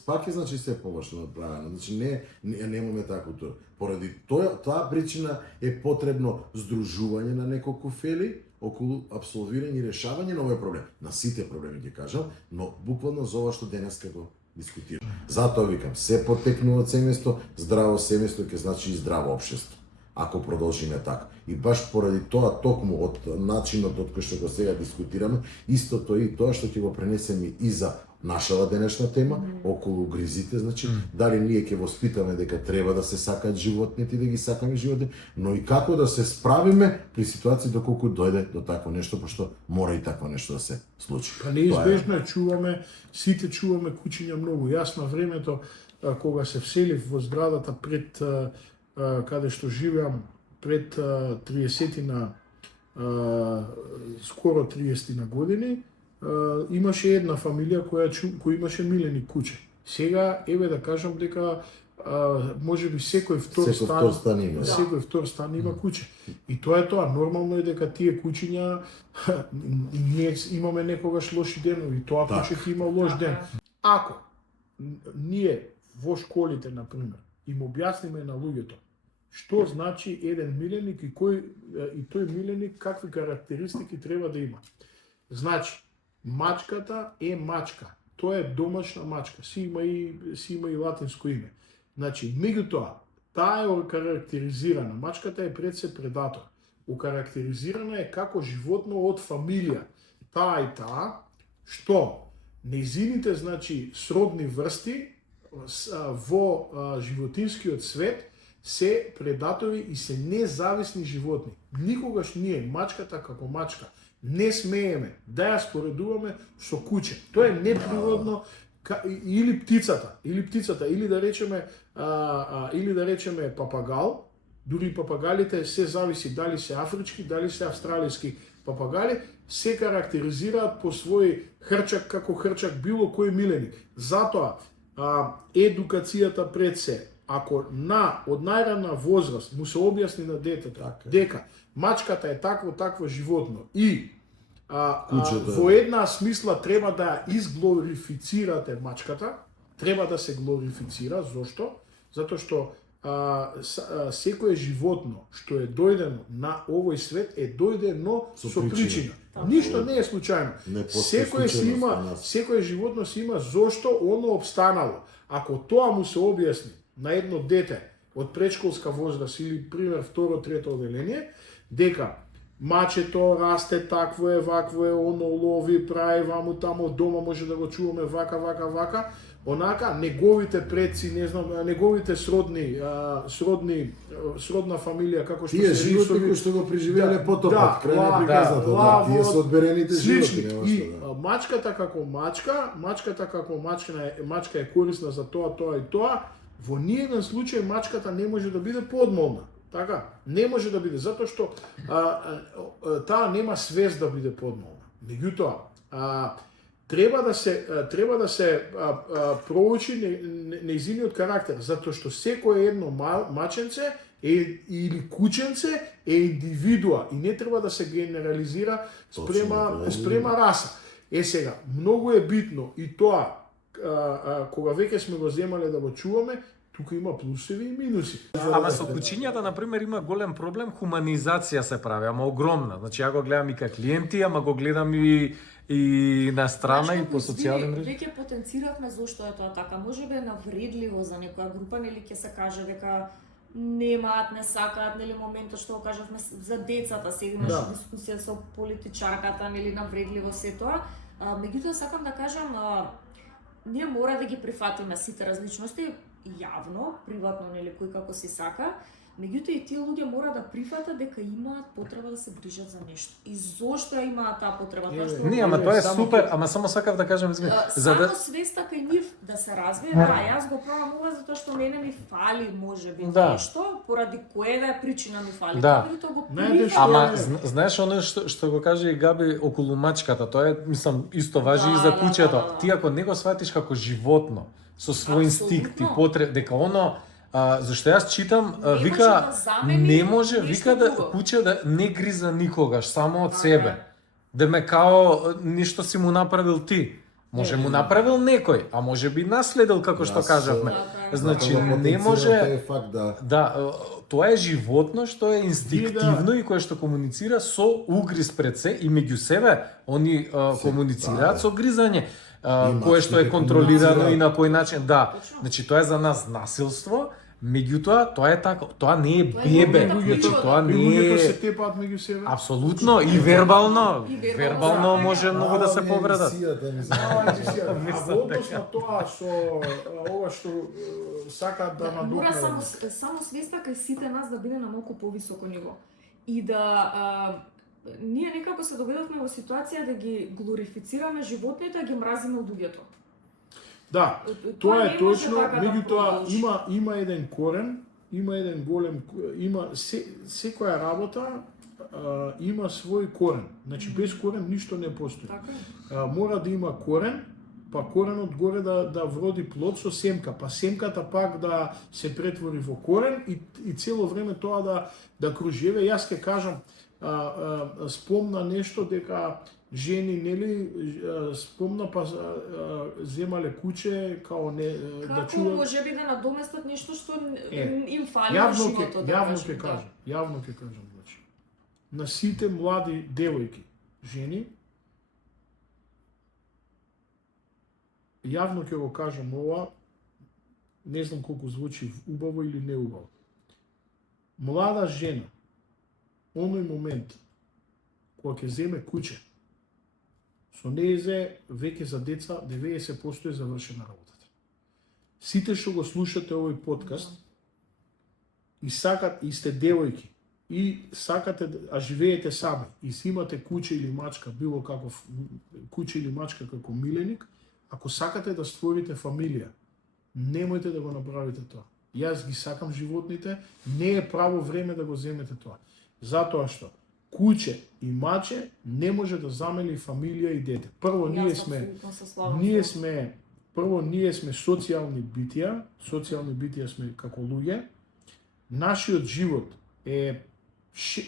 Пак е значи се површно направено. Значи немаме такото. Поради таа причина е потребно здружување на неколку фели околу апсолвирање и решавање на овој проблем. На сите проблеми ќе кажам, но буквално за ова што денеска го дискутираме. Затоа викам, се потекнува од семејство, здраво семејство ќе значи и здраво општество. Ако продолжиме така. И баш поради тоа токму од начинот од кој што го сега дискутираме, истото и тоа што ќе го пренесеме и за нашава денешна тема, околу гризите, значи, дали ние ќе воспитаме дека треба да се сакаат животните и да ги сакаме животните, но и како да се справиме при ситуација доколку дојде до такво нешто, пошто мора и такво нешто да се случи. Па неизбежно чуваме, сите чуваме кучиња многу. Јас на времето, кога се вселив во зградата пред каде што живеам, пред 30-на, скоро 30-на години, имаше една фамилија која имаше милени куче. Сега, еве да кажам дека можеби секој втор стан има куче. И тоа е тоа. Нормално е дека тие кучиња ние имаме некогаш лоши денови, тоа куче ќе има лош ден. Ако ние во школите, например, им објасниме на луѓето што значи еден миленик и тој миленик какви карактеристики треба да има. Значи, мачката е мачка. Тоа е домашна мачка. Си има и латинско име. Значи, меѓутоа, таа е окарактеризирана. Мачката е пред се предатор. Окарактеризирана е како животно од фамилија. Таа и таа, што нејзините, значи, сродни врсти во животинскиот свет се предатори и се независни животни. Никогаш ние, мачката како мачка, не смееме да ја споредуваме со куче. Тоа е неприродно, или птицата, или да речеме папагал. Дури папагалите се зависи дали се афрички, дали се австралиски папагали, се карактеризираат по свој хрчак како хрчак било кој миленик. Затоа едукацијата пред се, ако од најрана возраст му се објасни на детето дека мачката е такво животно и во една смисла треба да ја изглорифицирате мачката, треба да се глорифицира. Зошто? Затоа што секое животно што е дојдено на овој свет е дојдено со причина. Ништо не е случајно. Секое животно си има зошто оно обстанало. Ако тоа му се објасни на едно дете од предшколска возраст или пример второ, трето оделение, дека мачето расте такво е, вакво е, оно лови, прави ваму таму, дома може да го чуваме вака, онака неговите предци, не знам, неговите сродна фамилија како што тие животни кои што го преживеале потопот, крај на приказната, тие се одберените животни. И мачката како мачка е корисна за тоа и тоа. Во ниеден случај мачката не може да биде подмолна. Така, не може да биде, затоа што таа нема свест да биде подмолна. Меѓутоа, треба да се проучи нејзиниот карактер, затоа што секое едно маченце или кученце е индивидуа и не треба да се генерализира спрема раса. Сега, многу е битно и тоа, кога веќе сме го земале да го чуваме, тука има плусеви и минуси. Ама со кучињата, например, има голем проблем, хуманизација се прави, ама огромна. Значи, ја го гледам и како клиенти, ама го гледам и на страна и по социјални мрежи. Веќе потенциравме зошто е тоа така. Можеби е навредливо за некоја група, нели ќе се каже дека немаат, не сакаат, нели моментот што го кажавме за децата, сегнаш дискусија со политичарката, нели навредливо се тоа. Меѓутоа сакам да кажам, ние мора да ги прифатиме сите различности јавно, приватно, нели кој како си сака. Меѓутоа и тие луѓе мора да прифатат дека имаат потреба да се грижат за нешто. И зошто имаат таа потреба? Тоа што Не, ама тоа е супер, ама само сакав да кажам, само свеста кај нив да се развие, јас го пробам ова затоа што мене ми фали можеби нешто, поради која да е причина ми фали. Ама знаеш оно што го каже и Габи околу мачката, тоа е, мислам, исто важи и за куќето. Ти ако не го сватиш како животно, со свој инстинкти, дека оно зашто јас читам, вика, не може, вика да куќе да не гриза никогаш, само од себе. Да ме као нешто си му направил ти. Може му направил некој, а може би наследил, како што кажавме. Значи, не може... Да, тоа е животно што е инстинктивно и кое што комуницира со угриз пред се и меѓу себе, они комуницираат со гризање. Кое што е контролирано и на кој начин. Да, значи тоа е за нас насилство. Меѓутоа, тоа е така, тоа не е бебе, значи тоа не е... Луѓето се тепаат меѓу себе. Апсолутно, и вербално, вербално може многу да се повредат. Односно тоа со ова што сакаат да надокнадат. Мора само свеста кај сите нас да биде на малку повисоко ниво. И да ние некако се доведовме во ситуација да ги глорифицираме животните, а ги мразиме луѓето. Да, тоа е точно, меѓутоа има еден корен, има еден голем, има секоја работа има свој корен. Значи без корен ништо не постои. Мора да има корен, па коренот горе да вроди плод со семка, па семката пак да се претвори во корен и цело време тоа да кружеве. Јас ќе кажам, спомна нешто дека жени, нели, спомна па земале куче као не да чува. Како можеби да надоместат нешто што им фали во животот. Јавно ќе кажам, значи. На сите млади девојки, жени, јавно ќе го кажам ова, не знам колку звучи убаво или неубаво. Млада жена, оној момент кога ќе земе куче, со нејзе веќе за деца 90% е завршена работата. Сите што го слушате овој подкаст и сакат и сте девојки и сакате а живеете сами и си имате куче или мачка, било каков куче или мачка како миленик, ако сакате да створите фамилија, немојте да го направите тоа. Јас ги сакам животните, не е право време да го земете тоа. Затоа што куче и маче не може да замени фамилија и дете. Прво ние сме социјални битија сме како луѓе. Нашиот живот е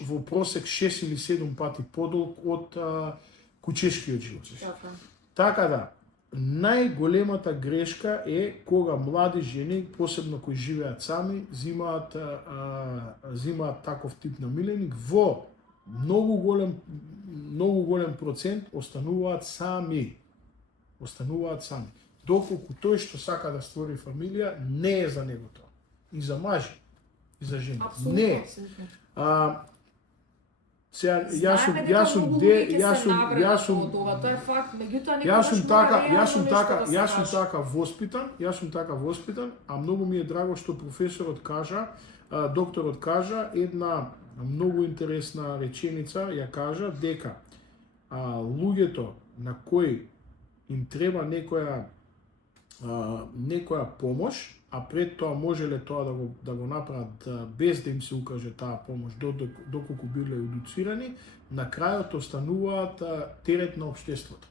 во просек 6 или 7 пати подолг од кучешкиот живот. Така да, најголемата грешка е кога млади жени, посебно кои живеат сами, зимаат таков тип на миленик, во многу голем процент остануваат сами. Доколку тој што сака да створи фамилија не е за него тоа. И за мажи, и за жени. Не. Јас сум така воспитан, а многу ми е драго што професорот кажа, докторот кажа една многу интересна реченица, ја кажа дека луѓето на кои им треба некоја помош, а пред тоа можеле тоа да го направат без да им се укаже таа помош, доколку биле едуцирани, на крајот остануваат терет на општеството.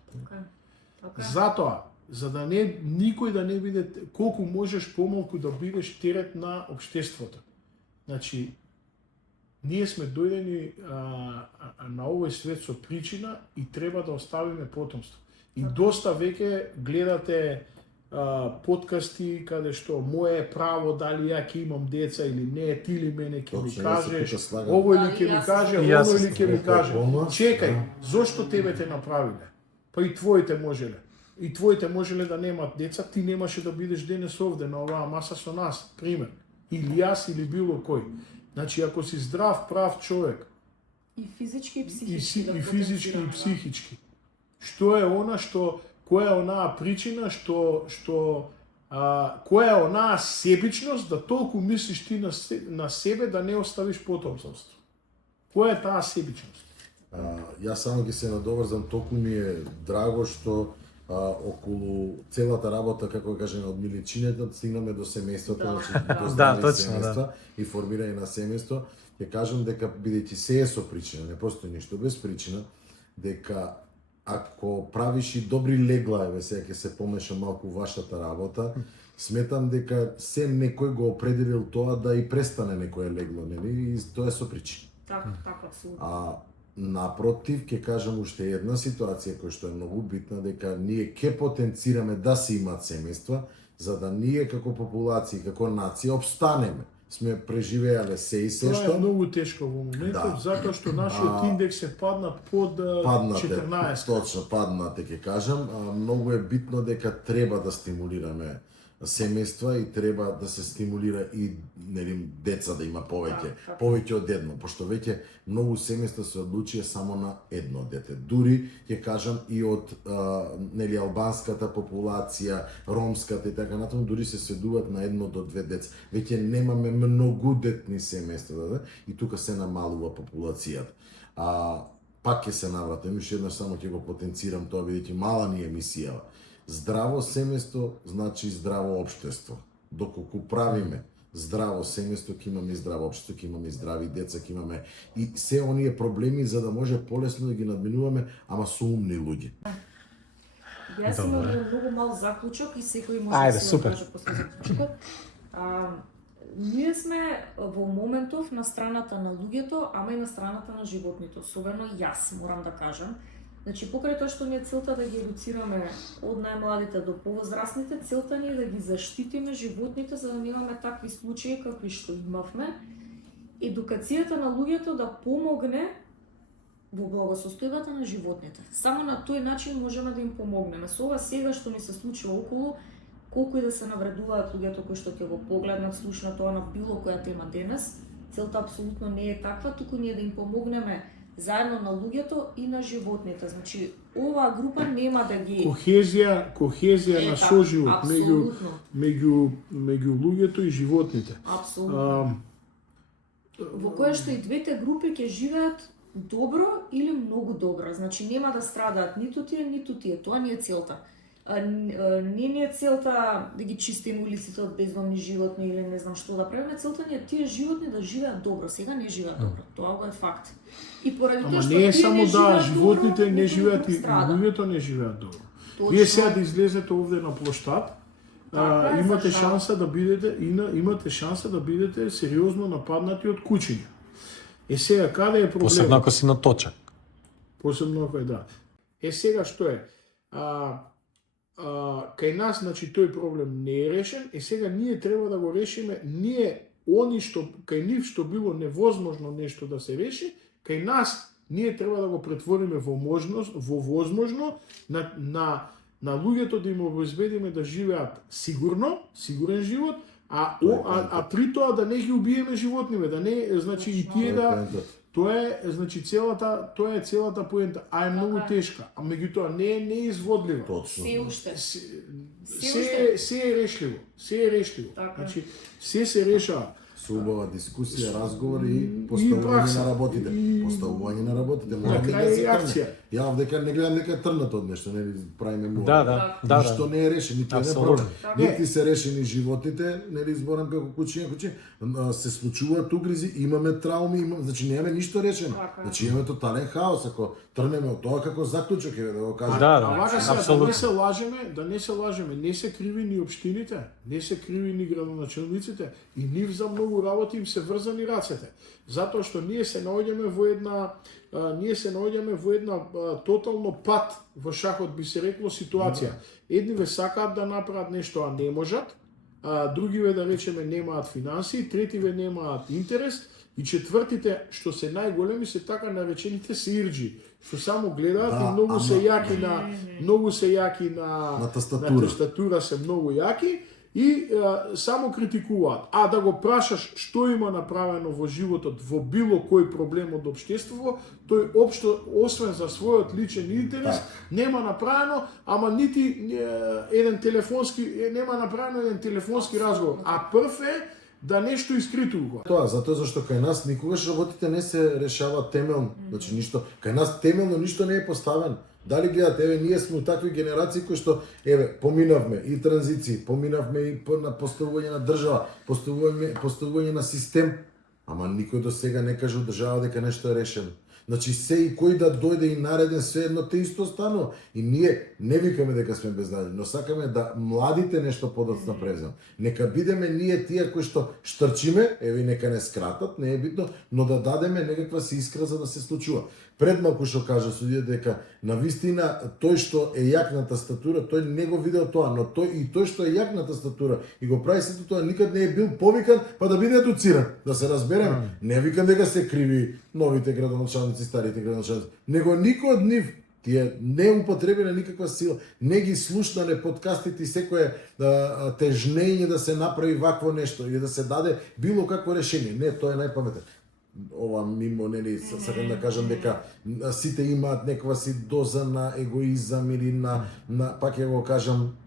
Затоа, за да не никој да не биде колку можеш помалку да бидеш терет на општеството. Значи, ние сме дојдени на овој свет со причина и треба да оставиме потомство. И доста веќе гледате подкасти каде што мое право дали ја ќе имам деца или не, ти ли мене ќе ми кажеш, овој ли ќе ми каже, оној ли ќе ми каже. Чекај, зошто тебе те направиле? Па и твоите можеле. И твоите можеле да немат деца, ти немаше да бидеш денес овде на оваа маса со нас, пример. Или јас или било кој. Значи ако си здрав, прав човек, и физички и психички, и физички и психички. Што е она што која е онаа причина која е онаа себичност да толку мислиш ти на себе да не оставиш потомство? Која е таа себичност? Јас само ќе се надоврзам, толку ми е драго што околу целата работа, како кажеме, од миличината стигнаме до семејството, значи до здраве семејства и формирање на семејство. Ќе кажам дека бидејќи се е со причина, не постои ништо без причина, дека ако правиш и добри легла, еве сега ќе се помеша малку вашата работа, сметам дека се некој го определил тоа да и престане некое легло, нели? И тоа е со причина. Така, абсолютно. Напротив, ќе кажам уште една ситуација која што е многу битна, дека ние ќе потенцираме да се имаат семејства, за да ние како популација, како нација обстанеме. Сме преживеале се и се што. Тоа е многу тешко во моментот, затоа што нашиот индекс е паднат под 14. Точно, паднате, ќе кажам. Многу е битно дека треба да стимулираме семејства и треба да се стимулира и деца да има повеќе од едно, пошто веќе многу семејства се одлучија само на едно дете. Дури ќе кажам и од албанската популација, ромската и така натаму, дури се сведуваат на 1 до 2 деца. Веќе немаме многудетни семејства, и тука се намалува популацијата. Пак ќе се навратам, уште еднаш само ќе го потенцирам тоа, бидејќи мала ни емисија. Здраво семејство значи здраво општество. Доколку правиме здраво семејство, ќе имаме и здраво општество, ќе имаме и здрави деца, ќе имаме и се оние проблеми за да може полесно да ги надминуваме, ама со умни луѓе. Јас имам многу мал заклучок и секој може да се каже после заклучокот. Ние сме во моментов на страната на луѓето, ама и на страната на животните, особено јас морам да кажам. Значи, покрај тоа што ние целта да ги едуцираме од најмладите до повозрастните, целта ни е да ги заштитиме животните за да немаме такви случаи какви што имавме. Едукацијата на луѓето да помогне во благосостојбата на животните. Само на тој начин можеме да им помогнеме. Со ова сега што ни се случува околу, колку и да се навредуваат луѓето кои што ќе го погледнат, слушнат тоа на било која тема денес, целта апсолутно не е таква, туку ние да им помогнеме заедно на луѓето и на животните. Значи, оваа група нема да ги кохезија на соживот меѓу луѓето и животните. Апсолутно. Во која што и двете групи ќе живеат добро или многу добро. Значи, нема да страдаат ниту тие, тоа не е целта. Не ни е целта да ги чистиме улиците од бездомни животни или не знам што да правиме, целта ни е тие животни да живеат добро. Сега не живеат добро, тоа го е факт. И поради тоа што не е само животните не живеат и луѓето не живеат добро. Вие сега да излезете овде на плоштад, имате шанса да бидете сериозно нападнати од кучиња. Сега каде е проблемот? Посебно ако си на точак. Посебно ако сега што е? Кај нас, значи, тој проблем не е решен, и сега ние треба да го решиме, кај нив што било невозможно нешто да се реши, кај нас ние треба да го претвориме во возможно на луѓето да им обезбедиме да живеат сигурен живот, а при тоа да не ги убиеме животниве, да не, значи, и тие да... Тоа е, значи, целата поента, е многу тешка, а меѓутоа не е неизводливо. Точно. Се е решливо. Значи, се решава. Со убава дискусија, разговор и поставување на работите. На крај и акција. Ја овдека не гледам дека трнат од нешто, не правиме му. Да. Ништо не е решено, ниту еден проблем. Нити се решени животите, нели зборам како кучиња, се случуваат угризи, имаме трауми, значи немаме ништо решено. Значи имаме тотален хаос, ако трнеме од тоа како заклучок да го кажам. Да не се лажеме, не се криви ни општините, не се криви ни градоначелниците и нив за многу работи им се врзани рацете. Затоа што ние се наоѓаме во една тотално пат во шахот, би се рекло, ситуација. Едниве сакаат да направат нешто, а не можат, а другиве, да речеме, немаат финансии, третиве немаат интерес, и четвртите, што се најголеми, се така наречените сирџи, што само гледаат и многу се јаки на тастатура, се многу јаки и само критикуваат. А да го прашаш што има направено во животот, во било кој проблем од општеството, тој општо, освен за својот личен интерес, нема направено, ама нити еден телефонски разговор. А прв е да нешто искритува. Затоа зашто кај нас никогаш работите не се решаваат темелно. Значи ништо, кај нас темелно ништо не е поставено. Дали гледате, ние сме такви генерации кои што поминавме и транзиции, поминавме и на поставување на држава, поставување на систем, ама никој до сега не каже од држава дека нешто е решено. Значи се и кој да дојде и нареден, се едно те исто станува. И ние не викаме дека сме безнадежни, но сакаме да младите нешто подоцна преземат. Нека бидеме ние тие кои што штрчиме, нека не скратат, не е битно, но да дадеме некаква си искра за да се случува. Пред малку што кажа судија дека на вистина тој што е јак на тастатура, тој не го видел тоа, но тој што е јак на тастатура и го прави сето тоа, никад не е бил повикан па да биде едуциран, да се разбереме. Не викам дека се криви новите градоначалници, старите градоначалници, него никој од нив тие не употребиле никаква сила, не ги слушнале подкастите и секое тежнење да се направи вакво нешто или да се даде било какво решение. Не, тоа е најпаметен. Ова мимо, нели, сакам да кажам дека сите имаат некаква си доза на егоизам или на пак ќе го кажам,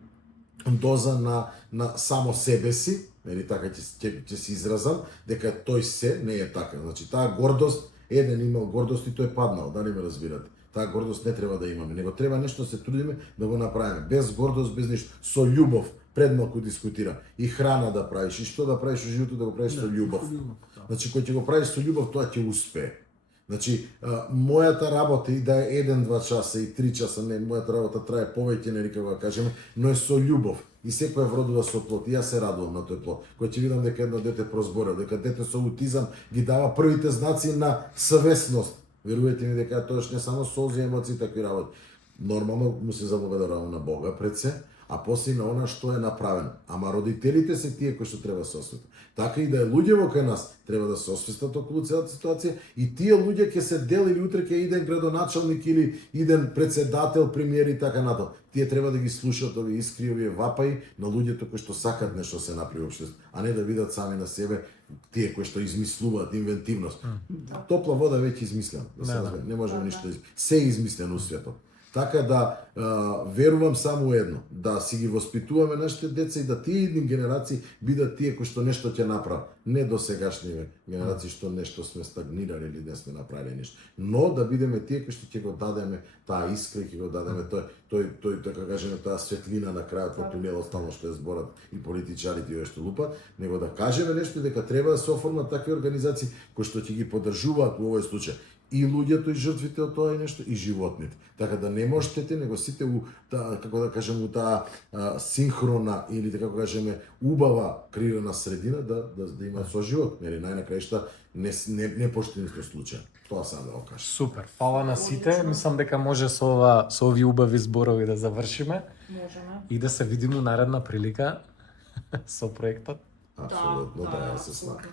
доза на само себе си, нели, така ќе се изразам, дека тој се не е така. Значи, таа гордост, еден имал гордост и тој паднал, дали ме разбирате? Таа гордост не треба да имаме, него треба нешто да се трудиме да го направиме. Без гордост, без ништо, со љубов. Пред малку дискутира. И храна да правиш, и што да правиш во животот, да го правиш со љубов. Значи, кој ќе го правиш со љубов, тоа ќе успее. Значи, мојата работа и да е 1-2 часа и 3 часа, не, мојата работа трае повеќе, нели како да кажеме, но е со љубов. И секој вродува со плод. И јас се радувам на тој плод. Кој ќе видам дека едно дете прозборил, дека дете со аутизам ги дава првите знаци на съвестност. Верувате ми дека тоа не само солзи, емоции, такви работи. Нормално му се заблагодарувам на Бога пред се, а после на она што е направено. Ама родителите се тие кои што треба да се осветат. Така и да е луѓе во кај нас треба да се освестат околу целата ситуација и тие луѓе ќе се дел или утре ќе иден градоначалник или иден председател, премиер и така натаму. Тие треба да ги слушаат овие искри, овие вапаи на луѓето кои што сакат нешто се направи во општеството, а не да видат сами на себе тие кои што измислуваат инвентивност. Топла вода веќе измислена, да се разбере, не можеме ништо се е измислено у светот. Така да верувам само едно, да си ги воспитуваме нашите деца и да тие идни генерации бидат тие кои што нешто ќе направат, не до сегашни генерации што нешто сме стагнирали или не сме направиле нешто, но да бидеме тие кои што ќе го дадеме таа искра, ќе го дадеме тој така кажеме таа светлина на крајот на тунелот, стално што е зборат и политичарите и што лупат, него да кажеме нешто дека треба да се оформат такви организации кои што ќе ги поддржуваат во овој случај и луѓето и жртвите од тоа нешто и животните. Така да не можете, него сите како да кажеме у таа синхрона или како кажеме убава креирана средина да има соживот, нели најнакрајшта не поштени случај. Тоа сам да го кажам. Супер. Фала на сите. Мислам дека може со овие убави зборови да завршиме. Можеме. И да се видиме у наредна прилика со проектот. Апсолутно, да се слага.